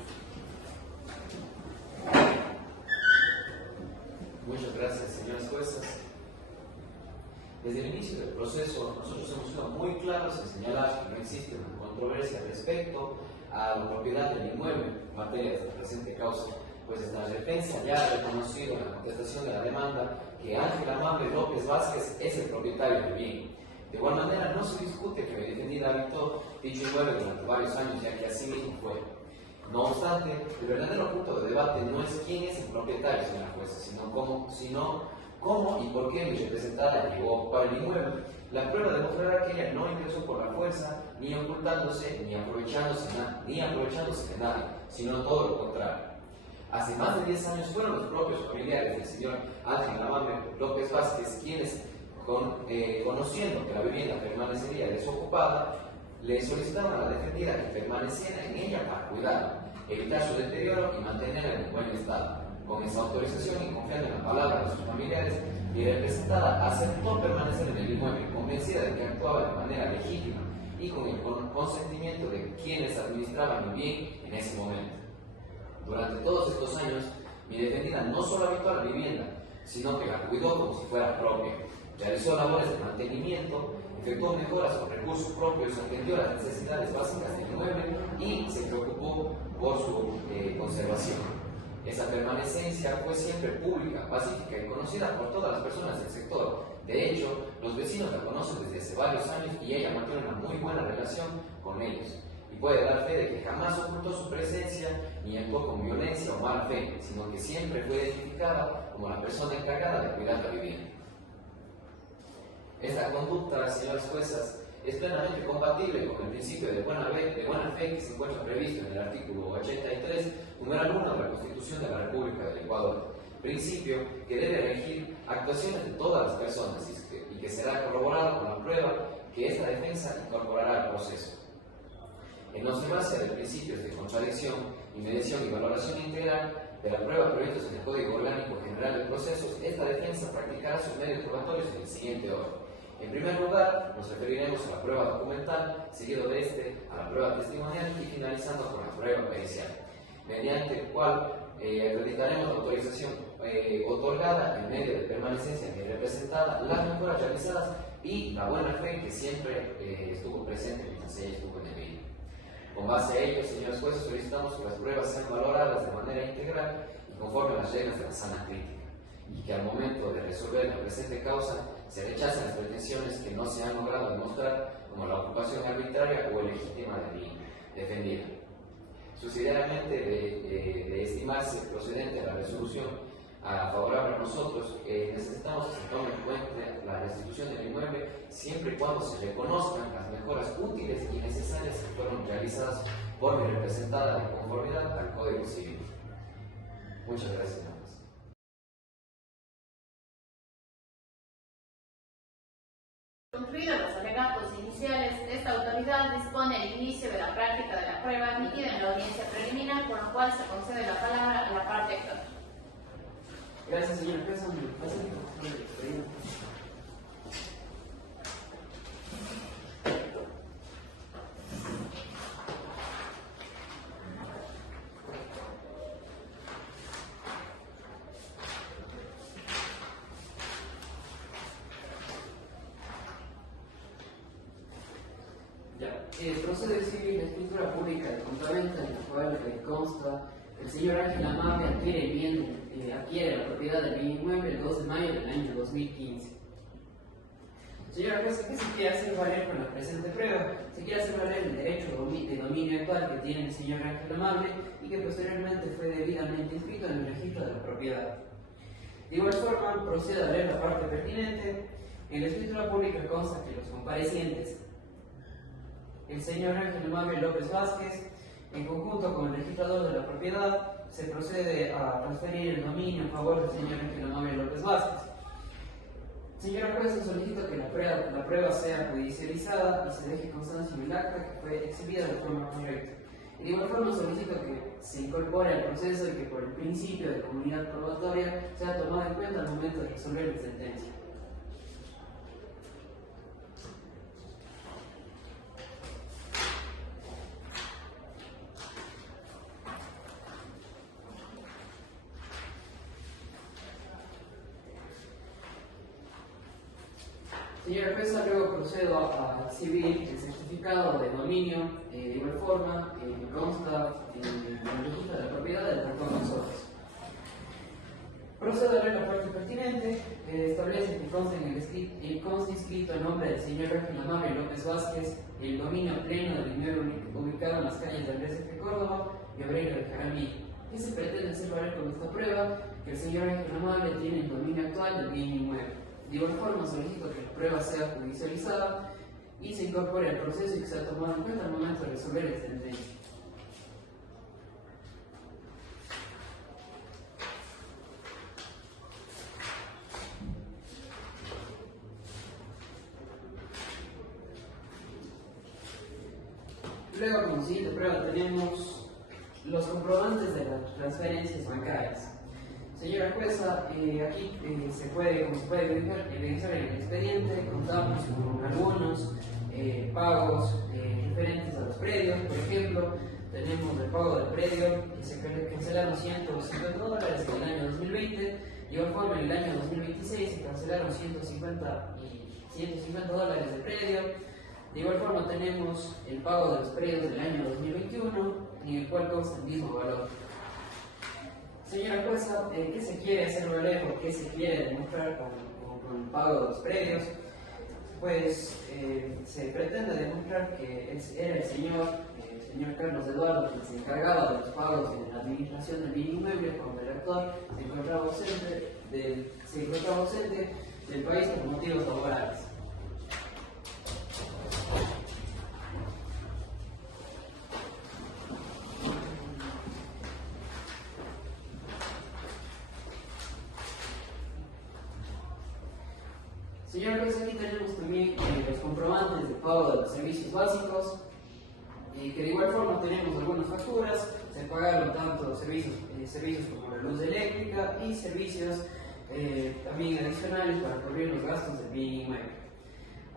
Muchas gracias, señoras juezas. Desde el inicio del proceso, nosotros hemos sido muy claros en señalar que no existe una controversia respecto a la propiedad del inmueble en materia de esta presente causa, pues la defensa ya ha reconocido en la contestación de la demanda que Ángel Amable López Vázquez es el propietario del bien. De igual manera, no se discute que mi defendida habitó dicho inmueble durante varios años, ya que así mismo fue. No obstante, el verdadero punto de debate no es quién es el propietario, señora jueza, sino cómo y por qué mi representada llegó a ocupar el inmueble. La prueba demostrará que ella no ingresó por la fuerza, ni ocultándose, ni aprovechándose de nadie, sino todo lo contrario. Hace más de 10 años fueron los propios familiares del señor Ángel Amable López Vázquez quienes, conociendo que la vivienda permanecería desocupada, le solicitaron a la defendida que permaneciera en ella para cuidarla, evitar su deterioro y mantenerla en buen estado. Con esa autorización y confiando en la palabra de sus familiares, mi representada aceptó permanecer en el inmueble, convencida de que actuaba de manera legítima y con el consentimiento de quienes administraban el bien en ese momento. Durante todos estos años, mi defendida no solo habitó a la vivienda, sino que la cuidó como si fuera propia, realizó labores de mantenimiento, efectuó mejoras con recursos propios, atendió las necesidades básicas del inmueble y se preocupó por su conservación. Esa permanecencia fue siempre pública, pacífica y conocida por todas las personas del sector. De hecho, los vecinos la conocen desde hace varios años y ella mantiene una muy buena relación con ellos. Y puede dar fe de que jamás ocultó su presencia ni actuó con violencia o mala fe, sino que siempre fue identificada como la persona encargada de cuidar la vivienda. Esta conducta, señoras juezas, es plenamente compatible con el principio de buena fe que se encuentra previsto en el artículo 83, numeral 1 de la Constitución de la República del Ecuador, principio que debe regir actuaciones de todas las personas y que será corroborado con la prueba que esta defensa incorporará al proceso. En observancia de principios de contradicción, inmediación y valoración integral de la prueba previstos en el Código Orgánico General de Procesos, esta defensa practicará sus medios probatorios en el siguiente orden. En primer lugar, nos referiremos a la prueba documental, seguido de este a la prueba testimonial y finalizando con la prueba pericial, mediante el cual acreditaremos la autorización otorgada en medio de permanecencia que representada, las mejoras realizadas y la buena fe que siempre estuvo presente mientras ella estuvo en el bien. Con base a ello, señores jueces, solicitamos que las pruebas sean valoradas de manera integral y conforme a las reglas de la sana crítica, y que al momento de resolver la presente causa se rechacen las pretensiones que no se han logrado demostrar, como la ocupación arbitraria o ilegítima de mi defendida. Subsidiariamente de estimarse procedente a la resolución favorable a nosotros, necesitamos que se tome en cuenta la restitución del inmueble siempre y cuando se reconozcan las mejoras útiles y necesarias que fueron realizadas por mi representada de conformidad al Código Civil. Muchas gracias. Concluidos los alegatos iniciales, esta autoridad dispone el inicio de la práctica de la prueba emitida en la audiencia preliminar, por lo cual se concede la palabra a la parte actual. Gracias, señor juez. Me pasa el expediente. Procede civil la escritura pública de compraventa en la cual consta que el señor Ángel Amable adquiere la propiedad del bien inmueble el 2 de mayo del año 2015. Señora jueza, ¿qué se quiere hacer valer con la presente prueba? Se quiere hacer valer el derecho de dominio actual que tiene el señor Ángel Amable y que posteriormente fue debidamente inscrito en el registro de la propiedad. De igual forma, procede a leer la parte pertinente. En la escritura pública consta que los comparecientes, el señor Ángel Amable López Vázquez, en conjunto con el registrador de la propiedad, se procede a transferir el dominio en favor del señor Ángel Amable López Vázquez. Señora jueza, solicito que la prueba sea judicializada y se deje constancia en el acta que fue exhibida de forma correcta. Y de igual forma solicito que se incorpore al proceso y que por el principio de comunidad probatoria sea tomado en cuenta al momento de resolver la sentencia. Señora jueza, luego procedo a exhibir el certificado de dominio de igual forma que consta en el registro de la propiedad del rector de nosotros. Procedo a leer la parte pertinente. Establece que consta inscrito el nombre del señor Ángel Amable López Vázquez el dominio pleno del inmueble ubicado en las calles de Andrés F. Córdoba y Obrero de Jaramillo. ¿Qué se pretende hacer valer con esta prueba? Que el señor Ángel Amable tiene el dominio actual del bien inmueble. De igual forma, solicito que la prueba sea judicializada y se incorpore al proceso y que sea tomado en cuenta al momento de resolver esta sentencia. Luego, como siguiente prueba, tenemos los comprobantes de las transferencias bancarias. Señora jueza, aquí como se puede evidenciar en el expediente, contamos con algunos pagos referentes a los predios. Por ejemplo, tenemos el pago del predio que se cancelaron $150 en el año 2020, de igual forma en el año 2026 se cancelaron $150 del predio. De igual forma tenemos el pago de los predios del año 2021, en el cual consta el mismo valor. Señora jueza, ¿qué se quiere hacer valer o qué se quiere demostrar con el pago de los predios? Pues se pretende demostrar que era el señor Carlos Eduardo quien se encargaba de los pagos de la administración del bien inmueble cuando el actor se encontraba ausente del país por motivos laborales. Señora juez, aquí tenemos también los comprobantes de pago de los servicios básicos, que de igual forma tenemos algunas facturas. Se pagaron tanto servicios como la luz eléctrica y servicios también adicionales para cubrir los gastos del bien inmueble.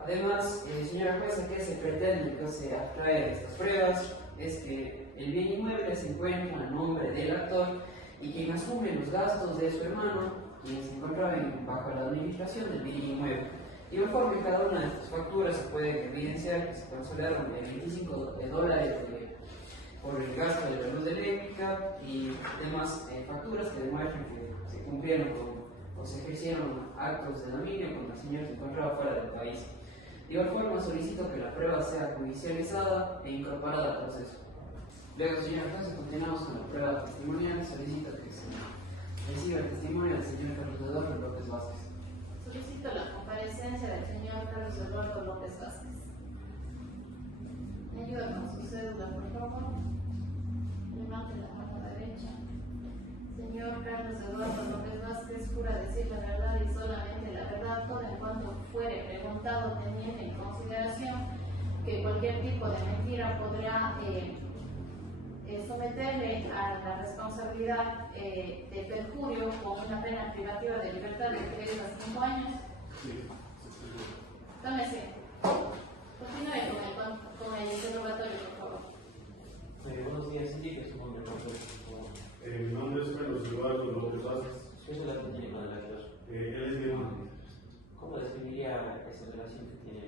Además, señora jueza, ¿qué se pretende que se abstrae de estas pruebas? Es que el bien inmueble se encuentra a nombre del actor y quien asume los gastos de su hermano, quien se encontraba bajo la administración del bien inmueble. De igual forma, en cada una de estas facturas se puede evidenciar que se cancelaron $25 por el gasto de la luz eléctrica y demás facturas que demuestran que se cumplieron o se ejercieron actos de dominio cuando el señor se encontraba fuera del país. De igual forma, solicito que la prueba sea judicializada e incorporada al proceso. Luego, señora juez, continuamos con la prueba testimonial. Solicito que se reciba el testimonio del señor Carlos Eduardo López Vázquez. Solicito la comparecencia del señor Carlos Eduardo López Vázquez. Me ayuda con su cédula, por favor. Levante la mano derecha. Señor Carlos Eduardo López Vázquez, jura decir la verdad y solamente la verdad, todo en cuanto fuere preguntado, teniendo en consideración que cualquier tipo de mentira podrá someterle a la responsabilidad de perjurio con una pena privativa de libertad de 3 a 5 años. Sí. Tómese. Continúe con el interrogatorio, por favor. Buenos días, indique su nombre, por favor. Mi nombre es Carlos Eduardo López Vázquez. ¿Qué relación tiene con el actor? Él es mi hermano. ¿Cómo definiría esa relación que tiene?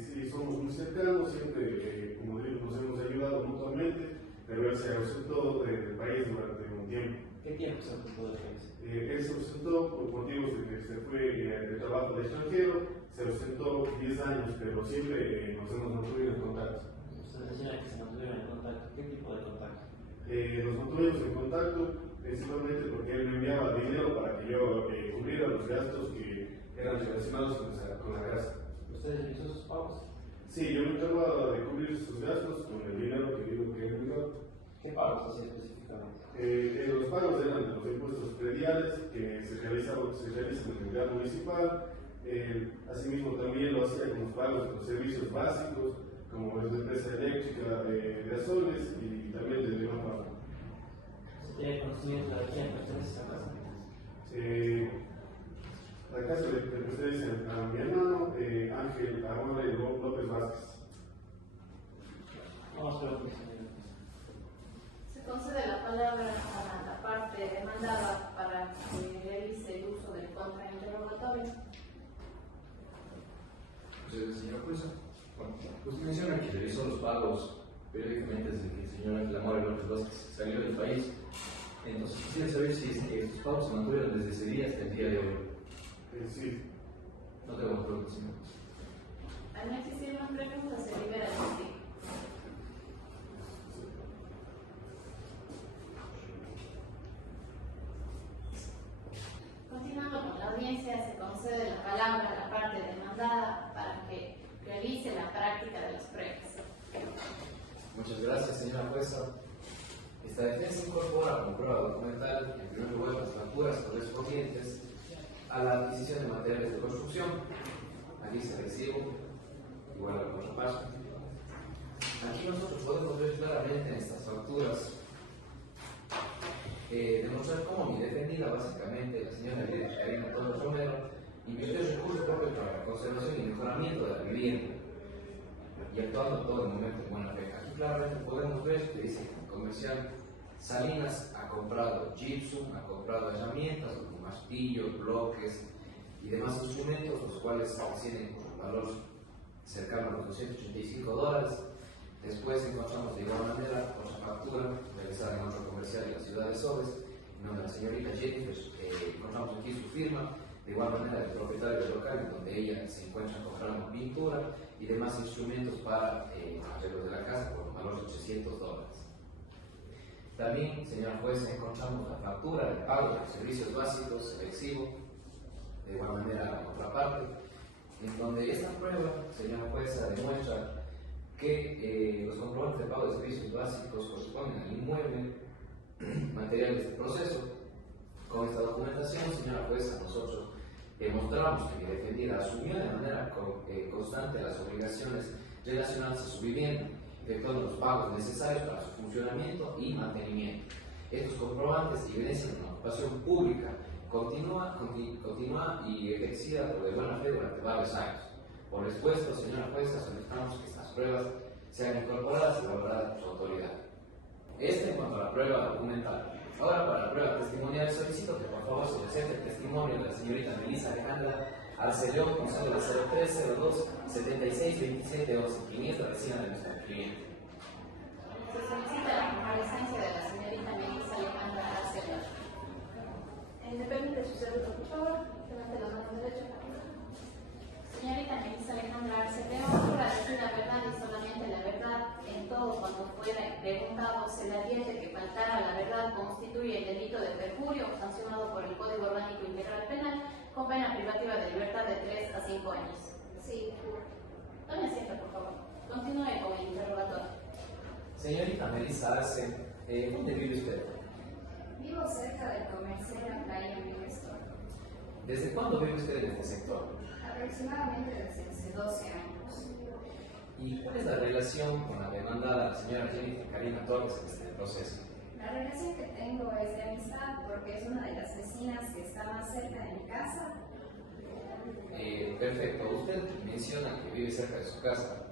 Sí, somos muy cercanos, siempre, como digo, nos hemos ayudado mutuamente, pero él se ausentó del país durante un tiempo. ¿Qué tiempo se ausentó del país? Él se ausentó por motivos de que se fue de trabajo al extranjero, se ausentó 10 años, pero siempre nos hemos mantenido en contacto. Usted menciona que se mantuvieron en contacto. ¿Qué tipo de contacto? Nos mantuvimos en contacto principalmente porque él me enviaba dinero para que yo cubriera los gastos que eran relacionados con la casa. ¿Usted realizó sus pagos? Sí, yo me encargaba de cubrir sus gastos con el dinero que digo que él me dio. ¿Qué pagos hacía específicamente? Los pagos eran de los impuestos prediales que se realizan en la unidad municipal. Asimismo, también lo hacía con los pagos de los servicios básicos, como los de empresa eléctrica, de azones y también de demás pago. ¿Usted tiene conocimiento de quién pertenece a esa casa? La casa le pertenece a mi hermano Ángel Amable López Vázquez. Vamos a ver lo que se Se concede la palabra a la parte demandada para que realice el uso del contrainterrogatorio. procede, señora jueza. Bueno, usted menciona que realizó los pagos periódicamente desde que el señor Ángel Amore López Vázquez salió del país. Entonces, quisiera saber si estos pagos se mantuvieron desde ese día hasta el día de hoy. Sí. No tengo más preguntas, señor juez. Al no existir más preguntas, se libera el testigo. Continuando con la audiencia, se concede la palabra a la parte demandada para que realice la práctica de las pruebas. Muchas gracias, señora jueza. Esta defensa incorpora como prueba documental, en primer lugar, las facturas correspondientes a la adquisición de materiales de construcción. Aquí se recibo, igual al contrapaso. Aquí nosotros podemos ver claramente en estas facturas demostrar cómo mi defendida, básicamente, la señora Karina Torres Romero, invirtió recursos propios para la conservación y mejoramiento de la vivienda y actuando todo el momento en buena fe. Aquí claramente podemos ver que dice que el comercial Salinas ha comprado gypsum, ha comprado herramientas como martillos, bloques y demás instrumentos, los cuales tienen un valor cercano a los $285. Después encontramos de igual manera otra factura realizada en otro comercial de la ciudad de Sobes, en donde la señorita Jennifer, encontramos aquí su firma, de igual manera el propietario del local, en donde ella se encuentra comprando pintura y demás instrumentos para arreglos de la casa por un valor de $300. También, señora jueza, encontramos la factura de pago de los servicios básicos, el recibo, de igual manera la contraparte, en donde esta prueba, señora jueza, demuestra que los comprobantes de pago de servicios básicos corresponden al inmueble, materiales de proceso. Con esta documentación, señora jueza, nosotros demostramos que mi defendida asumió de manera constante las obligaciones relacionadas a su vivienda, efectuando los pagos necesarios para su funcionamiento y mantenimiento. Estos comprobantes evidencian una ocupación pública continua y ejercida por de buena fe durante varios años. Por expuesto, señora jueza, solicitamos que estas pruebas sean incorporadas y valoradas por su autoridad. En cuanto a la prueba documental. Ahora, para la prueba testimonial, solicito que por favor se presente el testimonio de la señorita Melissa Alejandra Arceleón con cédula 0302 762711, quien es la vecina de nuestro cliente. Se solicita la comparecencia de la señorita Melissa Alejandra Arceleón. ¿Me permite su cédula, por favor? Levante la mano derecha. Señorita Melissa Alejandra Arceleón, jura decir la verdad y solamente la verdad. En todo cuando fuera preguntado se le advierte que faltar a la verdad constituye el delito de perjurio sancionado por el Código Orgánico Integral Penal con pena privativa de libertad de 3 a 5 años. Sí, juro. Tome asiento, por favor. Continúe con el interrogatorio. Señorita Melissa Arce, ¿dónde vive usted? Vivo cerca del comercial Playa Minestor. ¿Desde cuándo vive usted en este sector? Aproximadamente desde hace 12 años. ¿Y cuál es la relación con la demandada, la señora Jennifer Karina Torres, en este proceso? La relación que tengo es de amistad porque es una de las vecinas que está más cerca de mi casa. Perfecto. Usted menciona que vive cerca de su casa.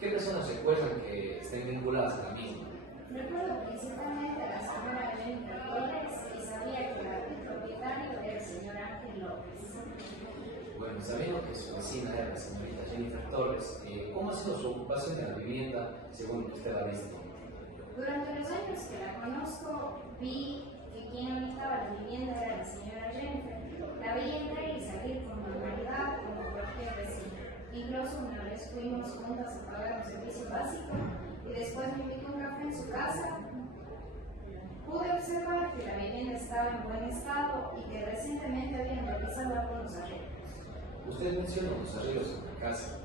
¿Qué personas recuerdan que estén vinculadas a la misma? Recuerdo principalmente a la señora Jennifer Torres y sabía que el propietario era el señor Ángel López. Bueno, sabiendo que su vecina era la señorita Jennifer Torres, ¿cómo ha sido su ocupación de la vivienda según lo que usted ha visto? Durante los años que la conozco, vi que quien habitaba la vivienda era la señora Jennifer. La veía entrar y salir con normalidad como cualquier vecino. Incluso una vez fuimos juntas a pagar un servicio básico y después me invitó un café en su casa. Pude observar que la vivienda estaba en buen estado y que recientemente habían realizado algunos arreglos. Usted menciona los arreglos en la casa.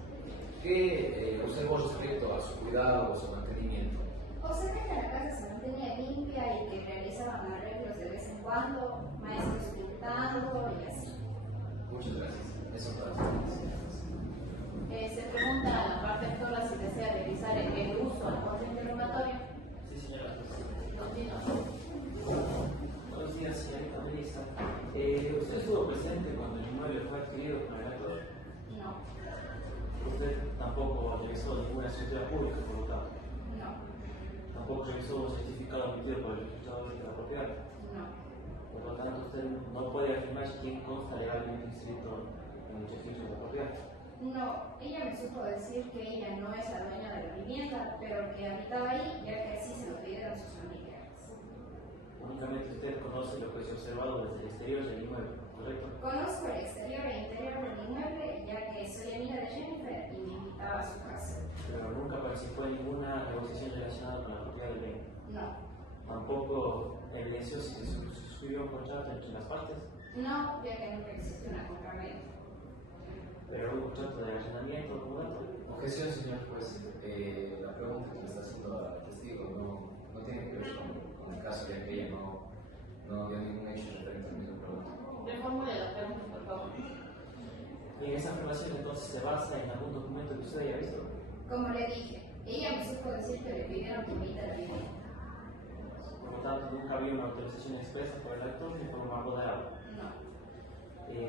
¿Qué observó respecto a su cuidado o su mantenimiento? Observé que la casa se mantenía limpia y que realizaban arreglos de vez en cuando, maestros pintando y así. Muchas gracias. Eso es todas las Se pregunta a la parte actora si desea realizar el uso al corte interrogatorio. Sí, señora. Continúa. Buenos días, señorita Melissa. ¿Usted estuvo presente cuando el inmueble fue adquirido con el actor? No, ¿Usted tampoco revisó ninguna escritura pública, por lo tanto? no, ¿Tampoco revisó un certificado emitido por el registrador de la propiedad? no. Por lo tanto, usted no puede afirmar quién consta legalmente inscrito en el registro de la propiedad. ella me supo decir que ella no es la dueña de la vivienda, pero que habitaba ahí, ya que así se lo pidieron sus familiares. Únicamente usted conoce lo que es observado desde el exterior del inmueble, ¿correcto? Conozco el exterior e interior del inmueble, ya que soy amiga de Jennifer y me invitaba a su casa. Pero nunca participó en ninguna negociación relacionada con la propiedad del bien. No. Tampoco evidenció si se suscribió un contrato entre las partes. No, ya que nunca existe una compraventa. Pero hubo un contrato de arrendamiento, documento. Objeción, señor juez. La pregunta que me está haciendo al testigo no tiene que ver con el caso, ya que ella no dio ningún hecho referente a la misma pregunta. Reformule la pregunta, por favor. Y en esa afirmación entonces se basa en algún documento que usted haya visto. Como le dije, ella me supo decir que le pidieron que invite a la vivienda. Por lo tanto, nunca había una autorización expresa por el actor ni por un aboderado. No.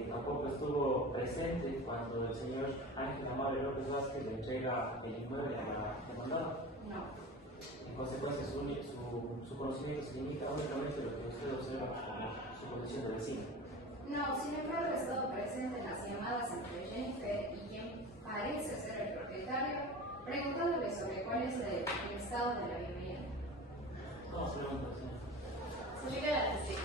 Tampoco estuvo presente cuando el señor Ángel Amable López Vázquez le entrega el inmueble a la demandada. No. En consecuencia, su conocimiento se limita únicamente a lo que usted observa como su condición de vecino. No, sin embargo, he estado presente en las llamadas entre Jennifer y quien parece ser el propietario, preguntándole sobre cuál es el estado de la vivienda. ¿Cómo se pregunta, señor? Se libera el testigo.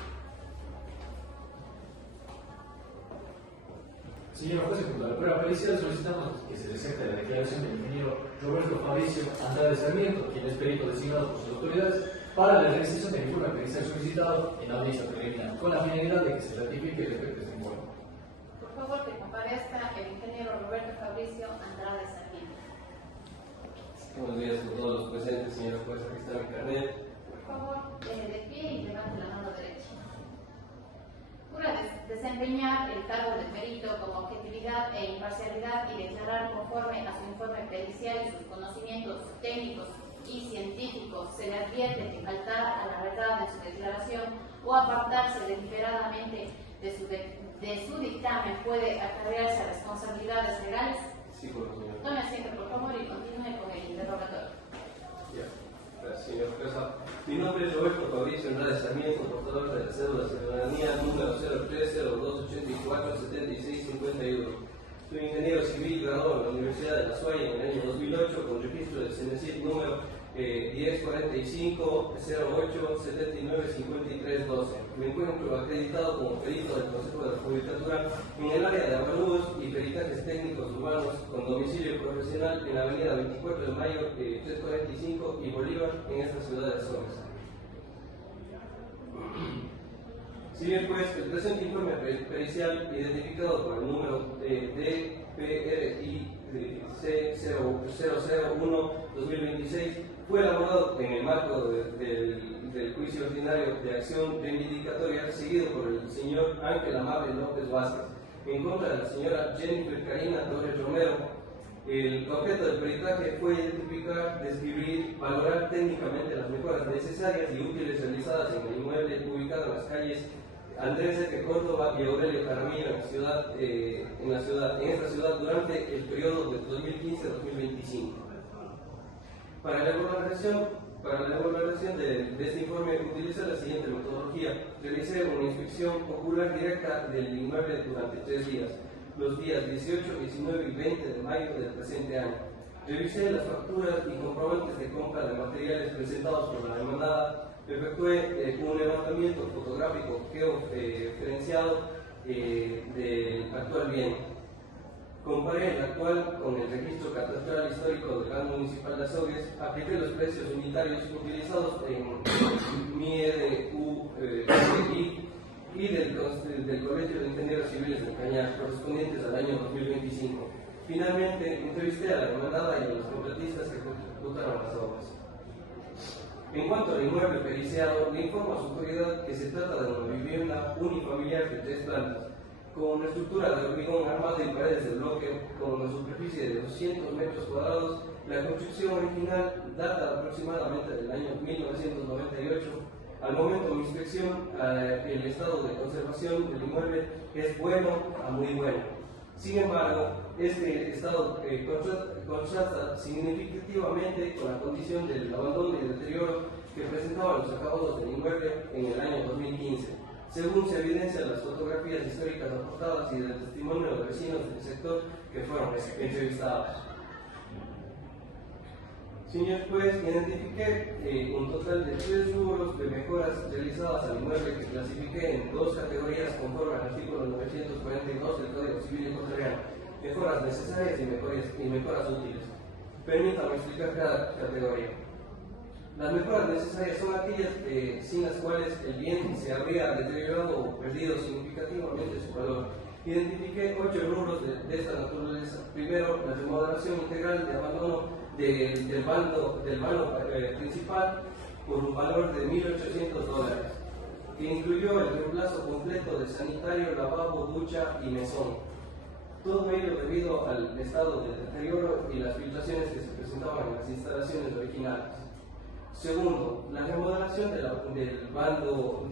Señor juez, junto a la prueba pericial solicitamos que se le acepte la declaración del ingeniero Roberto Fabricio Andrade Sarmiento, quien es perito designado por sus autoridades, para la realización del informe pericial solicitado en la audiencia preliminar, con la finalidad de que se ratifique el efecto de este informe. Por favor, que comparezca el ingeniero Roberto Fabricio Andrade Sarmiento. Buenos días a todos los presentes, señor juez. Aquí está mi carnet. Por favor, de pie y levante la mano derecha. Jura desempeñar el cargo de perito con objetividad e imparcialidad y declarar conforme a su informe pericial y sus conocimientos técnicos y científicos. Se le advierte que faltar a la verdad en su declaración o apartarse deliberadamente de su dictamen puede acarrearse a responsabilidades legales. Sí, por favor. Tome asiento, por favor, y continúe con el interrogatorio. Ya. Gracias, señor juez. Mi nombre es Roberto Fabricio Andrade Sarmiento, portador de la cédula de ciudadanía número 0302847651. Soy ingeniero civil graduado en la Universidad de La Suaya en el año 2008 con registro del CENESID número 1045-08-795312. Me encuentro acreditado como perito del Consejo de la Judicatura en el área de avalúos y peritajes técnicos urbanos con domicilio profesional en la avenida 24 de Mayo 345 y Bolívar en esta ciudad de Azogues. Si bien pues el presente informe pericial identificado por el número DPRI C001-2026 fue elaborado en el marco del juicio ordinario de acción reivindicatoria seguido por el señor Ángel Amable López Vázquez en contra de la señora Jennifer Karina Torres Romero. El objeto del peritaje fue identificar, describir, valorar técnicamente las mejoras necesarias y útiles realizadas en el inmueble ubicado en las calles Andrés Eque Córdoba y Aurelio Jaramillo en esta ciudad durante el periodo de 2015-2025. Para la elaboración de este informe utilicé la siguiente metodología. Realicé una inspección ocular directa del inmueble durante 3 días, los días 18, 19 y 20 de mayo del presente año. Revisé las facturas y comprobantes de compra de materiales presentados por la demandada. Efectué un levantamiento fotográfico georreferenciado del actual bien. Comparé el actual con el registro catastral histórico del Plan Municipal de Azogues. Apliqué los precios unitarios utilizados en MIEDU y del Colegio de Ingenieros Civiles de Cañar, correspondientes al año 2025. Finalmente, entrevisté a la demandada y a los contratistas que ejecutaron las obras. En cuanto al inmueble periciado, le informo a su autoridad que se trata de una vivienda unifamiliar de 3 plantas, con una estructura de hormigón armado y paredes de bloque, con una superficie de 200 metros cuadrados. La construcción original data aproximadamente del año 1998. Al momento de mi inspección, el estado de conservación del inmueble es bueno a muy bueno. Sin embargo, este estado contrasta significativamente con la condición del abandono y deterioro que presentaban los acabados del inmueble en el año 2015. según se evidencian las fotografías históricas aportadas y del testimonio de vecinos del sector que fueron entrevistados. Señor juez, identifiqué un total de 3 rubros de mejoras realizadas al inmueble que clasifiqué en 2 categorías conforme al artículo 942 del Código Civil Ecuatoriano: mejoras necesarias y mejoras útiles. Permítame explicar cada categoría. Las mejoras necesarias son aquellas sin las cuales el bien se habría deteriorado o perdido significativamente su valor. Identifiqué 8 rubros de esta naturaleza. Primero, la remodelación integral de abandono del vano principal por un valor de $1.800, que incluyó el reemplazo completo de sanitario, lavabo, ducha y mesón. Todo ello debido al estado de deterioro y las filtraciones que se presentaban en las instalaciones originales. Segundo, la remodelación del vano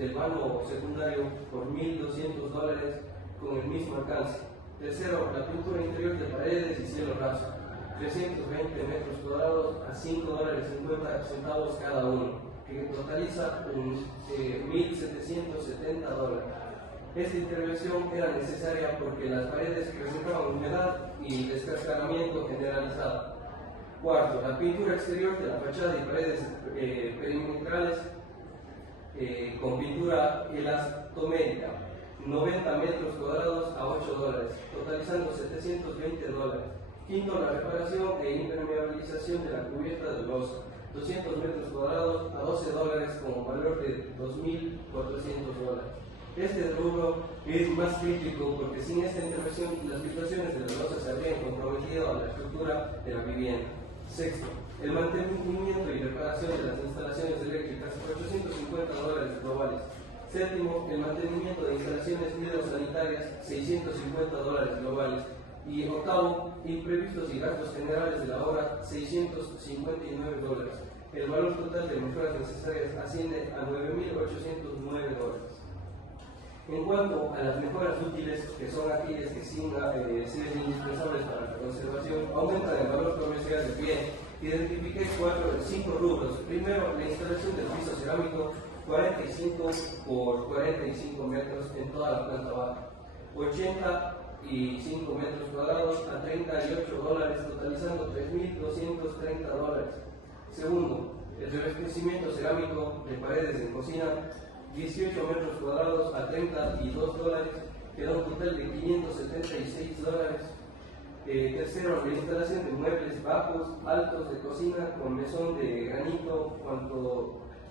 secundario por $1.200 con el mismo alcance. Tercero, la pintura interior de paredes y cielo raso, 320 metros cuadrados a $5.50 cada uno, que totaliza $1.770. Esta intervención era necesaria porque las paredes presentaban humedad y descascaramiento generalizado. Cuarto, la pintura exterior de la fachada y paredes perimetrales con pintura elastomérica, 90 metros cuadrados a $8, totalizando $720. Quinto, la reparación e impermeabilización de la cubierta de losa, 200 metros cuadrados a $12 con valor de $2.400. Este rubro es más crítico porque sin esta intervención las filtraciones de la losa se habrían comprometido a la estructura de la vivienda. Sexto, el mantenimiento y reparación de las instalaciones eléctricas, $850 globales. Séptimo, el mantenimiento de instalaciones hidrosanitarias, $650 globales. Y octavo, imprevistos y gastos generales de la obra, $659. El valor total de mejoras necesarias asciende a $9.809. En cuanto a las mejoras útiles, que son aquellas que sin ser indispensables para la conservación, aumentan el valor comercial del bien, identifiqué 5 rubros. Primero, la instalación del piso cerámico, 45 por 45 metros en toda la planta baja, 85 metros cuadrados a $38, totalizando $3.230. Segundo, el revestimiento cerámico de paredes en cocina, 18 metros cuadrados a $32, que da un total de $576. Tercero, la instalación de muebles bajos, altos de cocina con mesón de granito,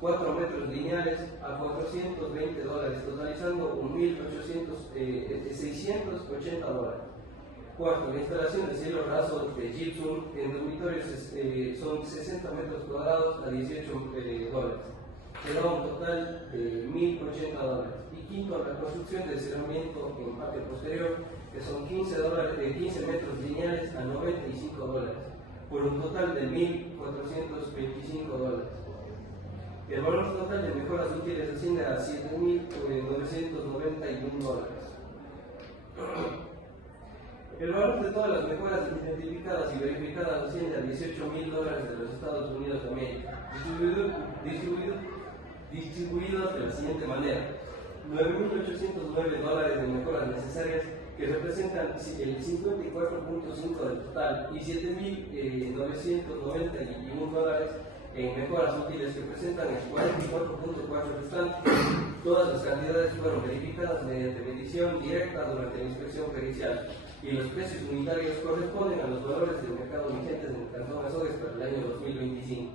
4 metros lineales a $420, totalizando $680. Cuarto, la instalación de cielo raso de gypsum en dormitorios son 60 metros cuadrados a $18, que da un total de $1.080. Y quinto, la construcción de cerramiento en patio posterior, que son 15 metros lineales a $95, por un total de $1.425. El valor total de mejoras útiles asciende a $7.991. El valor de todas las mejoras identificadas y verificadas asciende a $18.000 de los Estados Unidos de América, distribuidos de la siguiente manera: $9.809 de mejoras necesarias, que representan el 54.5% del total, y $7.991 en mejoras útiles, que presentan el 44.4% restante. Todas las cantidades fueron verificadas mediante medición directa durante la inspección pericial, y los precios unitarios corresponden a los valores del mercado vigentes en el Cantón Azogues para el año 2025,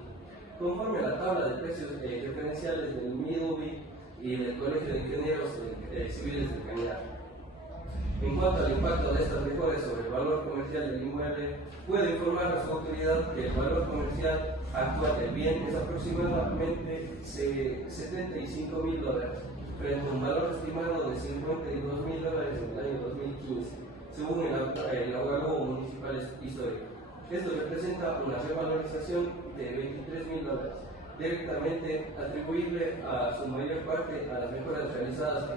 conforme a la tabla de precios referenciales del MIDUBI y del Colegio de Ingenieros Civiles del Cañar. En cuanto al impacto de estas mejoras sobre el valor comercial del inmueble, puede informar a su autoridad que el valor comercial actual del bien es aproximadamente $75.000, frente a un valor estimado de $52.000 en el año 2015, según el avalúo municipal histórico. Esto representa una revalorización de $23.000, directamente atribuible a su mayor parte a las mejoras realizadas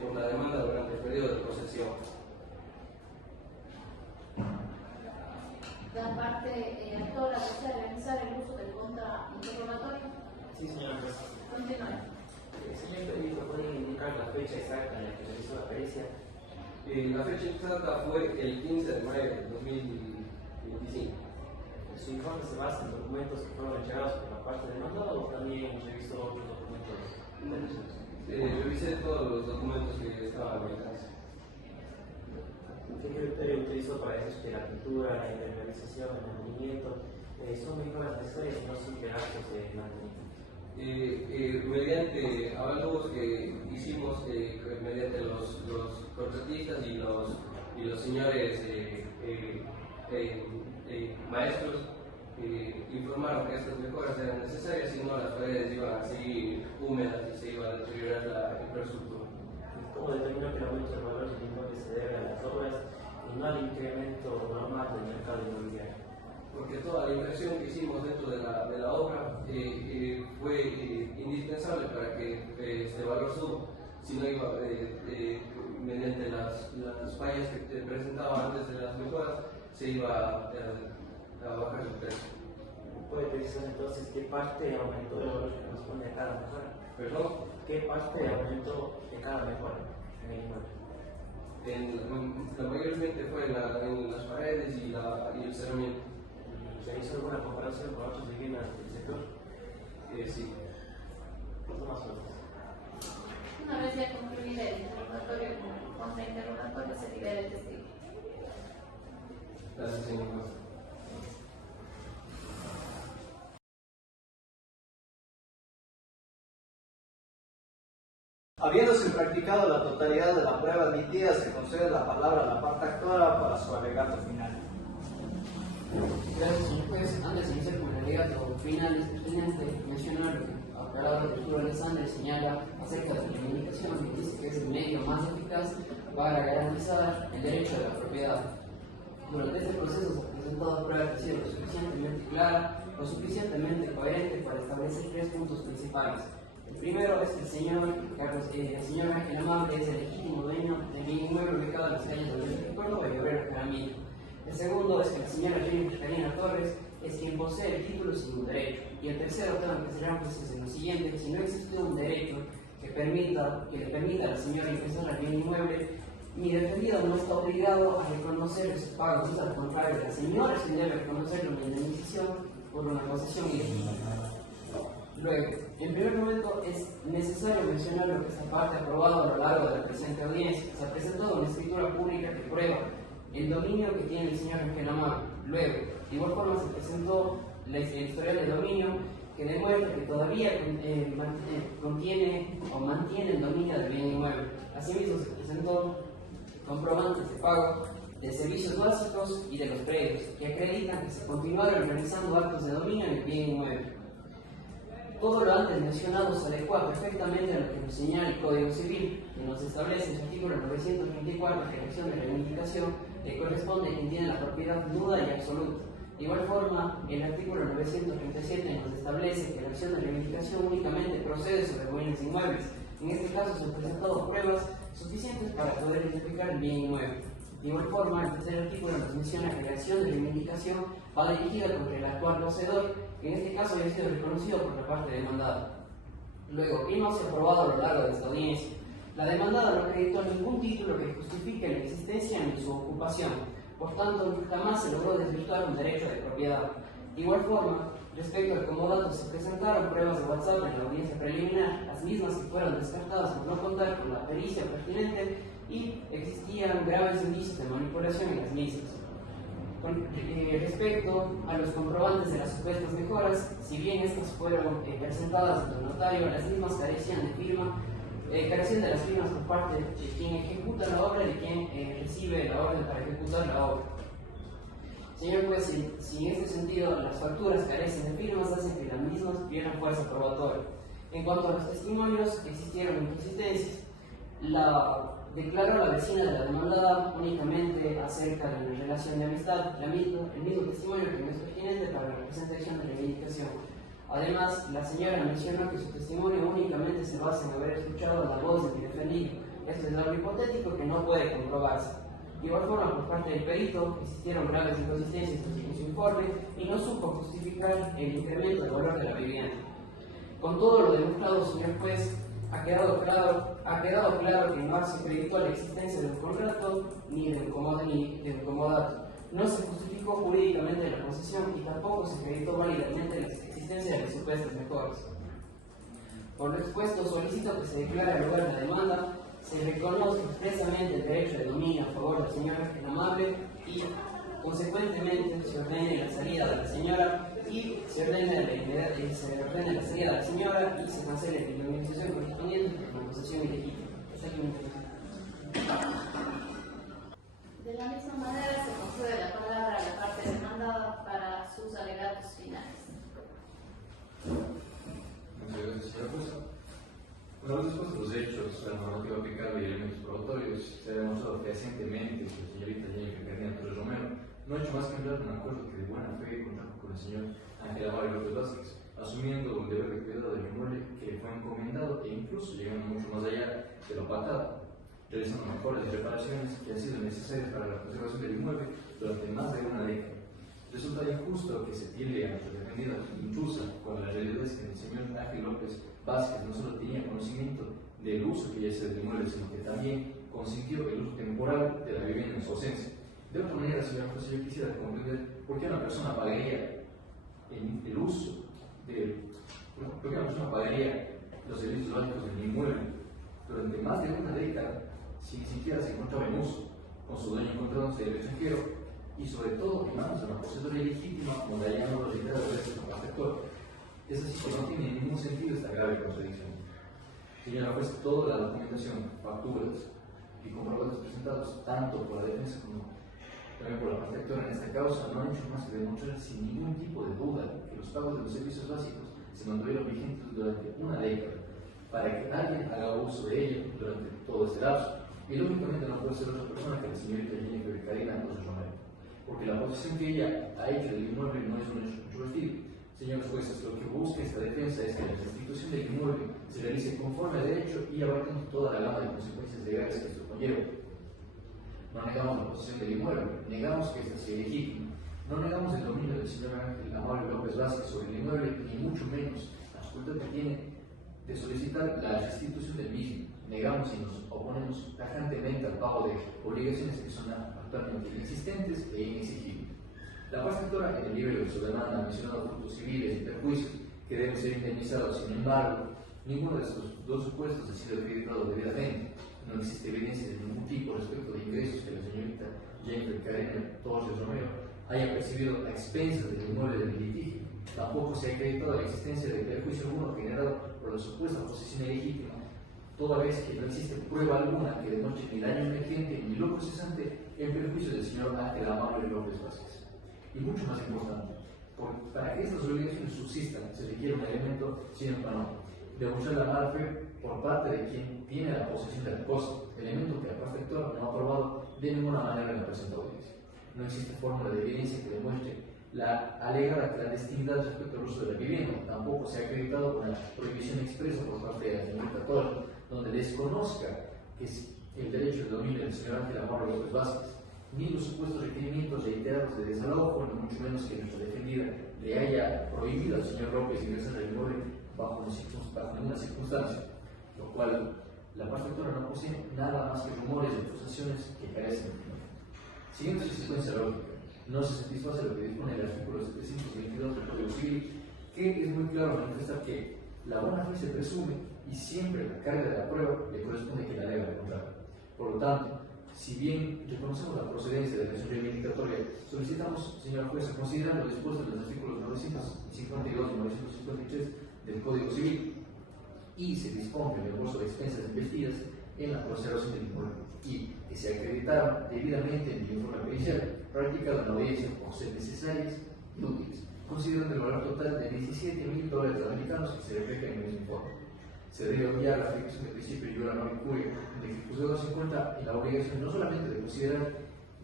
por la demanda durante el periodo de posesión. La parte actora desea realizar el uso del contrainformatorio. Sí, señora juez. Continúe. Señor Señor Perito, ¿pueden indicar la fecha exacta en la que realizó la pericia? La fecha exacta fue el 15 de mayo de 2025. ¿Su informe se basa en documentos que fueron entregados por la parte demandada o también revisó otros documentos? Revisé todos los documentos que estaban en casa. ¿Qué criterio utilizó para decir que la pintura, la impermeabilización, el mantenimiento son mejoras necesarias y no simples actos de mantenimiento? Mediante avalúos que hicimos mediante los contratistas y los señores maestros, informaron que estas mejoras eran necesarias, si no las paredes iban a seguir húmedas y se iba a deteriorar la infraestructura. ¿Cómo determinó que el aumento del valor del inmueble se debe a las obras y no al incremento normal del mercado inmobiliario? Porque toda la inversión que hicimos dentro de la obra fue indispensable para que este valor suba, si no iba mediante las fallas que presentaba antes de las mejoras, se iba a bajar el precio. ¿Puede precisar entonces qué parte aumentó el valor que corresponde a cada mejora? ¿Perdón? ¿Qué parte aumentó de cada mejora en el inmueble? La mayormente fue en las paredes y el cerramiento. ¿Se hizo alguna comparación con otras viviendas del sector? Sí. Más o menos. Una vez ya concluido el interrogatorio con contrainterrogatorio, se libera el testigo. Gracias, señor juez. Habiéndose practicado la totalidad de la prueba admitida, se concede la palabra a la parte actuada para su alegato final. Gracias, señor juez. Antes de iniciar con el alegato final, es pertinente mencionar lo que el operador Arturo Alexander señala acerca de la reivindicación, que dice que es el medio más eficaz para garantizar el derecho de la propiedad. Durante este proceso se ha presentado pruebas que han sido lo suficientemente clara o suficientemente coherente para establecer 3 puntos principales. El primero es que el señor Ángel Amable es el legítimo dueño del bien inmueble ubicado en las calles de Oriente Córdoba y Obrero Jaramillo. El segundo es que la señora Jennifer Karina Torres es quien posee el título sin un derecho. Y el tercero, tengo que hacer énfasis en lo siguiente: si no existe un derecho que le permita a la señora ingresar al bien inmueble, mi defendido no está obligado a reconocer sus pagos. Al contrario, la señora sí debe reconocer una indemnización por una posesión ilegítima. Luego, en primer momento es necesario mencionar lo que esta parte ha aprobado a lo largo de la presente audiencia. Se ha presentado una escritura pública que prueba el dominio que tiene el señor Ángel Amable. Luego, de igual forma, se presentó la historial de dominio que demuestra que todavía contiene o mantiene el dominio del bien inmueble. Asimismo, se presentó comprobantes de pago de servicios básicos y de los predios que acreditan que se continuaron realizando actos de dominio en el bien inmueble. Todo lo antes mencionado se adecua perfectamente a lo que nos señala el Código Civil, que nos establece en su artículo 934 que la acción de reivindicación le corresponde a quien tiene la propiedad nuda y absoluta. De igual forma, el artículo 937 nos establece que la acción de reivindicación únicamente procede sobre bienes inmuebles. En este caso se han presentado pruebas suficientes para poder identificar el bien inmueble. De igual forma, el tercer artículo nos menciona que la acción de reivindicación va dirigida contra el actual poseedor, que en este caso ya ha sido reconocido por la parte demandada. Luego, ¿qué no se ha aprobado a lo largo de esta audiencia? La demandada no acreditó ningún título que justifique la existencia ni su ocupación, por tanto, jamás se logró desvirtuar un derecho de propiedad. De igual forma, respecto al comodato, se presentaron pruebas de WhatsApp en la audiencia preliminar, las mismas que fueron descartadas por no contar con la pericia pertinente y existían graves indicios de manipulación en las mismas. Respecto a los comprobantes de las supuestas mejoras, si bien estas fueron presentadas ante el notario, las mismas carecían de firma, carecían de las firmas por parte de quien ejecuta la obra y de quien recibe la orden para ejecutar la obra. Señor juez, si en este sentido las facturas carecen de firmas, hacen que las mismas pierdan fuerza probatoria. En cuanto a los testimonios, existieron inconsistencias. Declaró la vecina de la demandada únicamente acerca de la relación de amistad, el mismo testimonio que no es pertinente para la presentación de reivindicación. Además, la señora mencionó que su testimonio únicamente se basa en haber escuchado la voz de mi defendido. Esto es algo hipotético que no puede comprobarse. De igual forma, por parte del perito, existieron graves inconsistencias en su informe y no supo justificar el incremento del valor de la vivienda. Con todo lo demostrado, señor juez, Ha quedado claro que no se acreditó la existencia de un contrato ni de un comodato. No se justificó jurídicamente la concesión y tampoco se acreditó válidamente la existencia de las supuestas mejoras. Por lo expuesto, solicito que se declare al lugar de la demanda, se reconozca expresamente el derecho de dominio a favor del señor Ángel Amable y, consecuentemente, se ordene la salida de la señora y se ordene la salida de la señora y se cancele la indemnización correspondiente por la concesión ilegítima. De la misma manera, se concede la palabra a la parte demandada para sus alegatos finales. Muchas gracias, señora jueza. Una vez expuestos los hechos, la normativa aplicable y elementos probatorios, se ha demostrado fehacientemente que la señorita Jennifer Carolina Torres Romero no ha hecho más que entrar en un acuerdo que de buena fe contrajo con el señor Ángel Amable López Vázquez, asumiendo el deber de cuidado del inmueble que le fue encomendado e incluso llegando mucho más allá de lo pactado, realizando mejoras y reparaciones que han sido necesarias para la conservación del inmueble durante más de una década. Resulta injusto que se tilde a nuestra defendida intrusa con la realidad es que el señor Ángel López Vázquez no solo tenía conocimiento del uso que ella hace del inmueble, sino que también consintió el uso temporal de la vivienda en su ausencia. De otra manera, señora jueza, yo quisiera comprender por qué una persona pagaría el uso por qué una persona pagaría los servicios básicos del inmueble durante más de una década si ni siquiera se encontraba en uso, con su dueño encontrándose del extranjero y sobre todo en manos de una poseedora ilegítima como la llaman los literatos de este sector. Es así que no tiene ningún sentido esta grave contradicción. Señora jueza, toda la documentación, facturas y comprobantes presentados tanto por la defensa como también por la parte actora en esta causa no han hecho más que demostrar sin ningún tipo de duda que los pagos de los servicios básicos se mantuvieron vigentes durante una década para que alguien haga uso de ello durante todo ese lapso. Y lógicamente no puede ser otra persona que la señorita Jennifer Carolina Torres Romero, porque la posesión que ella ha hecho del inmueble no es un hecho controvertido. Señores jueces, lo que busca esta defensa es que la restitución del inmueble se realice conforme a derecho y abarcando toda la gama de consecuencias legales que esto conlleva. No negamos la posesión del inmueble, negamos que esta sea ilegítima. No negamos el dominio del señor Ángel Amable López Vázquez sobre el inmueble, ni mucho menos la facultad que tiene de solicitar la restitución del mismo. Negamos y nos oponemos tajantemente al pago de obligaciones que son actualmente inexistentes e inexigibles. La parte actora en el libro de su demanda ha mencionado frutos civiles y perjuicios que deben ser indemnizados. Sin embargo, ninguno de estos dos supuestos ha sido acreditado debidamente. No existe evidencia de ningún tipo respecto de ingresos que la señorita Jennifer Carolina Torres Romero haya percibido a expensas del inmueble del litigio. Tampoco se ha acreditado la existencia de perjuicio alguno generado por la supuesta posesión ilegítima, toda vez que no existe prueba alguna que demuestre ni daño emergente ni locro cesante en perjuicio del señor Ángel Amable López Vázquez. Y mucho más importante, para que estas obligaciones subsistan se requiere un elemento sine qua non, demostrar la mala fe por parte de quien tiene la posesión de la cosa, elemento que la parte actora no ha probado de ninguna manera en la presente audiencia. No existe fórmula de evidencia que demuestre la alegada clandestinidad respecto al uso de la vivienda. Tampoco se ha acreditado una prohibición expresa por parte de la señorita Torres, donde desconozca que es el derecho de dominio del señor Ángel Amable López Vázquez, ni los supuestos requerimientos reiterados de desalojo, ni mucho menos que nuestra defendida le haya prohibido al señor López ingresar al inmueble bajo ninguna circunstancia, lo cual la parte actora no posee nada más que rumores y acusaciones que carecen de fundamento. Siguiendo esa secuencia lógica, no se satisface lo que dispone el artículo 722 del Código Civil, que es muy claro manifestar que la buena fe se presume y siempre la carga de la prueba le corresponde que la alega lo contrario. Por lo tanto, si bien reconocemos la procedencia de la acción reivindicatoria, solicitamos, señora jueza, considerar lo dispuesto en los artículos 952 y 953 del Código Civil y se disponga el reembolso de expensas investidas en la conservación del inmueble y que se acreditaron debidamente en el informe pericial practicado en la audiencia por ser necesarias y útiles, considerando el valor total de $17.000 americanos que se refleja en el mismo informe. Se debe obviar la aplicación del principio de la norma incuria, de que el juzgador se encuentra en la obligación no solamente de considerar,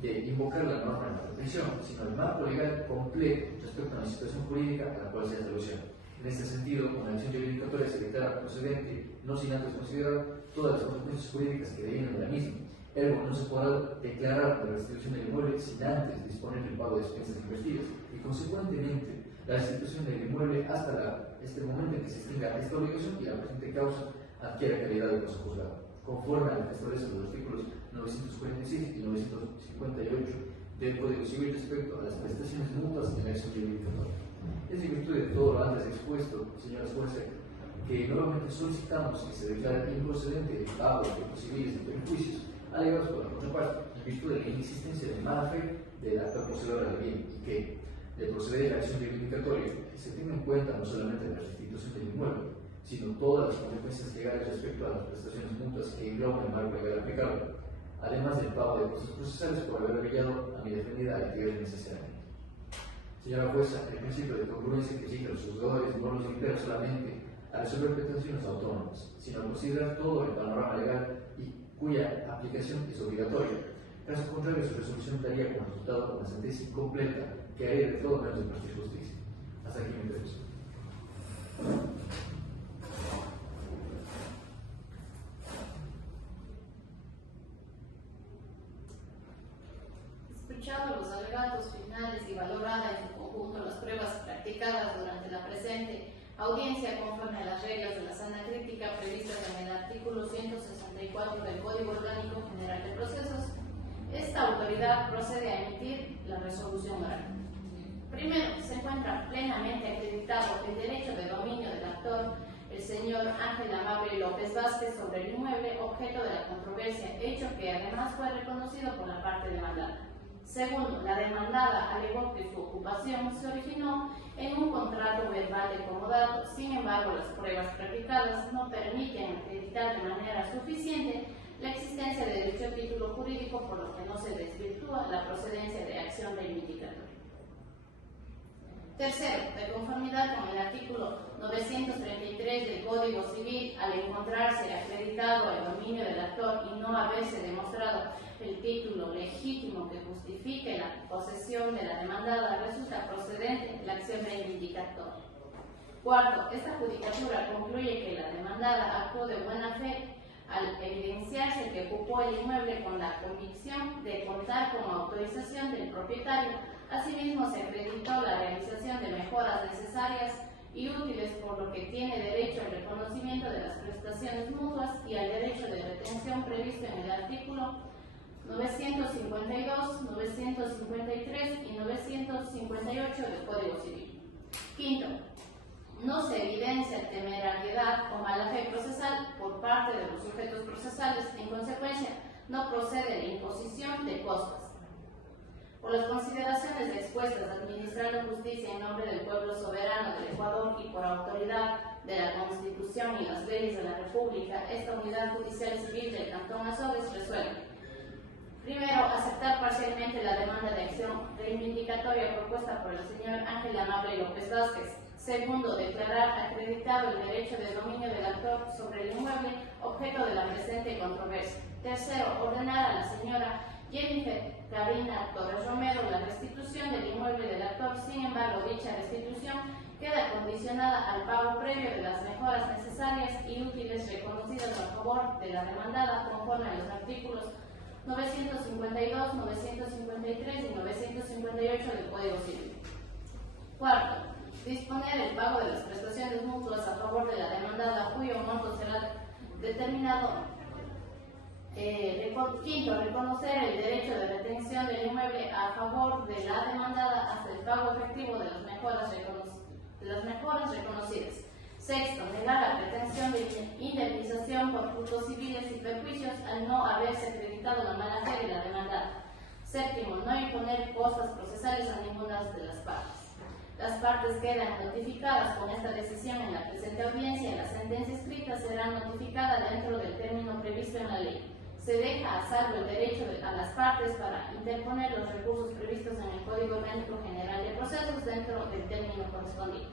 de invocar la norma en la pretensión, sino el marco legal completo respecto a la situación jurídica a la cual se hace alusión. En este sentido, con la acción reivindicatoria se declara procedente, no sin antes considerar todas las consecuencias jurídicas que derivan de la misma. Ergo, no se podrá declarar la restitución del inmueble sin antes disponer el pago de expensas invertidas y, consecuentemente, la restitución del inmueble hasta este momento en que se extinga esta obligación y la presente causa adquiera calidad de cosa juzgada, conforme a lo que establecen los artículos 946 y 958 del Código Civil respecto a las prestaciones mutuas en la acción reivindicatoria. Es en virtud de todo lo antes expuesto, señoras jueces, que nuevamente solicitamos que se declare improcedente el pago de efectos civiles de perjuicios alegados por la contraparte, en virtud de la inexistencia de mala fe del actor poseedor del bien, y que, de proceder a la acción reivindicatoria, se tenga en cuenta no solamente la restitución del inmueble, sino todas las consecuencias legales respecto a las prestaciones mutuas que engloban el marco legal aplicable, además del pago de costos procesales por haber obligado a mi defendida a litigar innecesariamente. Señora jueza, el principio de congruencia que rige a los juzgadores no los limita solamente a resolver pretensiones autónomas, sino a considerar todo el panorama legal y cuya aplicación es obligatoria. Caso contrario, su resolución daría como resultado una sentencia incompleta que haría de todo menos impartir justicia. Hasta aquí mi intervención. Escuchado los alegatos finales y valorada en su conjunto las pruebas practicadas durante la presente audiencia conforme a las reglas de la sana crítica previstas en el artículo 164 del Código Orgánico General de Procesos, esta autoridad procede a emitir la resolución oral. Primero, se encuentra plenamente acreditado el derecho de dominio del actor, el señor Ángel Amable López Vázquez, sobre el inmueble objeto de la controversia, hecho que además fue reconocido por la parte demandada. Segundo, la demandada alegó que su ocupación se originó en un contrato verbal de comodato. Sin embargo, las pruebas practicadas no permiten acreditar de manera suficiente la existencia de dicho título jurídico, por lo que no se desvirtúa la procedencia de acción reivindicatoria. Tercero, de conformidad con el artículo 933 del Código Civil, al encontrarse acreditado el dominio del actor y no haberse demostrado el título legítimo que justifique la posesión de la demandada, resulta procedente la acción reivindicatoria. Cuarto, esta judicatura concluye que la demandada actuó de buena fe al evidenciarse que ocupó el inmueble con la convicción de contar con autorización del propietario. Asimismo, se acreditó la realización de mejoras necesarias y útiles, por lo que tiene derecho al reconocimiento de las prestaciones mutuas y al derecho de retención previsto en el artículo 952, 953 y 958 del Código Civil. Quinto, no se evidencia temerariedad o mala fe procesal por parte de los sujetos procesales. En consecuencia, no procede la imposición de costas. Por las consideraciones expuestas, administrando justicia en nombre del pueblo soberano del Ecuador y por autoridad de la Constitución y las leyes de la República, esta unidad judicial civil del Cantón Azogues resuelve: primero, aceptar parcialmente la demanda de acción reivindicatoria propuesta por el señor Ángel Amable López Vázquez. Segundo, declarar acreditado el derecho de dominio del actor sobre el inmueble objeto de la presente controversia. Tercero, ordenar a la señora Jennifer Karina Torres Romero la restitución del inmueble del actor. Sin embargo, dicha restitución queda condicionada al pago previo de las mejoras necesarias y útiles reconocidas a favor de la demandada conforme a los artículos 952, 953 y 958 del Código Civil. Cuarto, disponer el pago de las prestaciones mutuas a favor de la demandada, cuyo monto será determinado. Quinto, reconocer el derecho de retención del inmueble a favor de la demandada hasta el pago efectivo de las mejoras reconocidas. Sexto, negar la pretensión de indemnización por frutos civiles y perjuicios al no haberse acreditado la mala fe de la demandada. Séptimo, no imponer costas procesales a ninguna de las partes. Las partes quedan notificadas con esta decisión en la presente audiencia. La sentencia escrita será notificada dentro del término previsto en la ley. Se deja a salvo el derecho a las partes para interponer los recursos previstos en el Código Orgánico General de Procesos dentro del término correspondiente.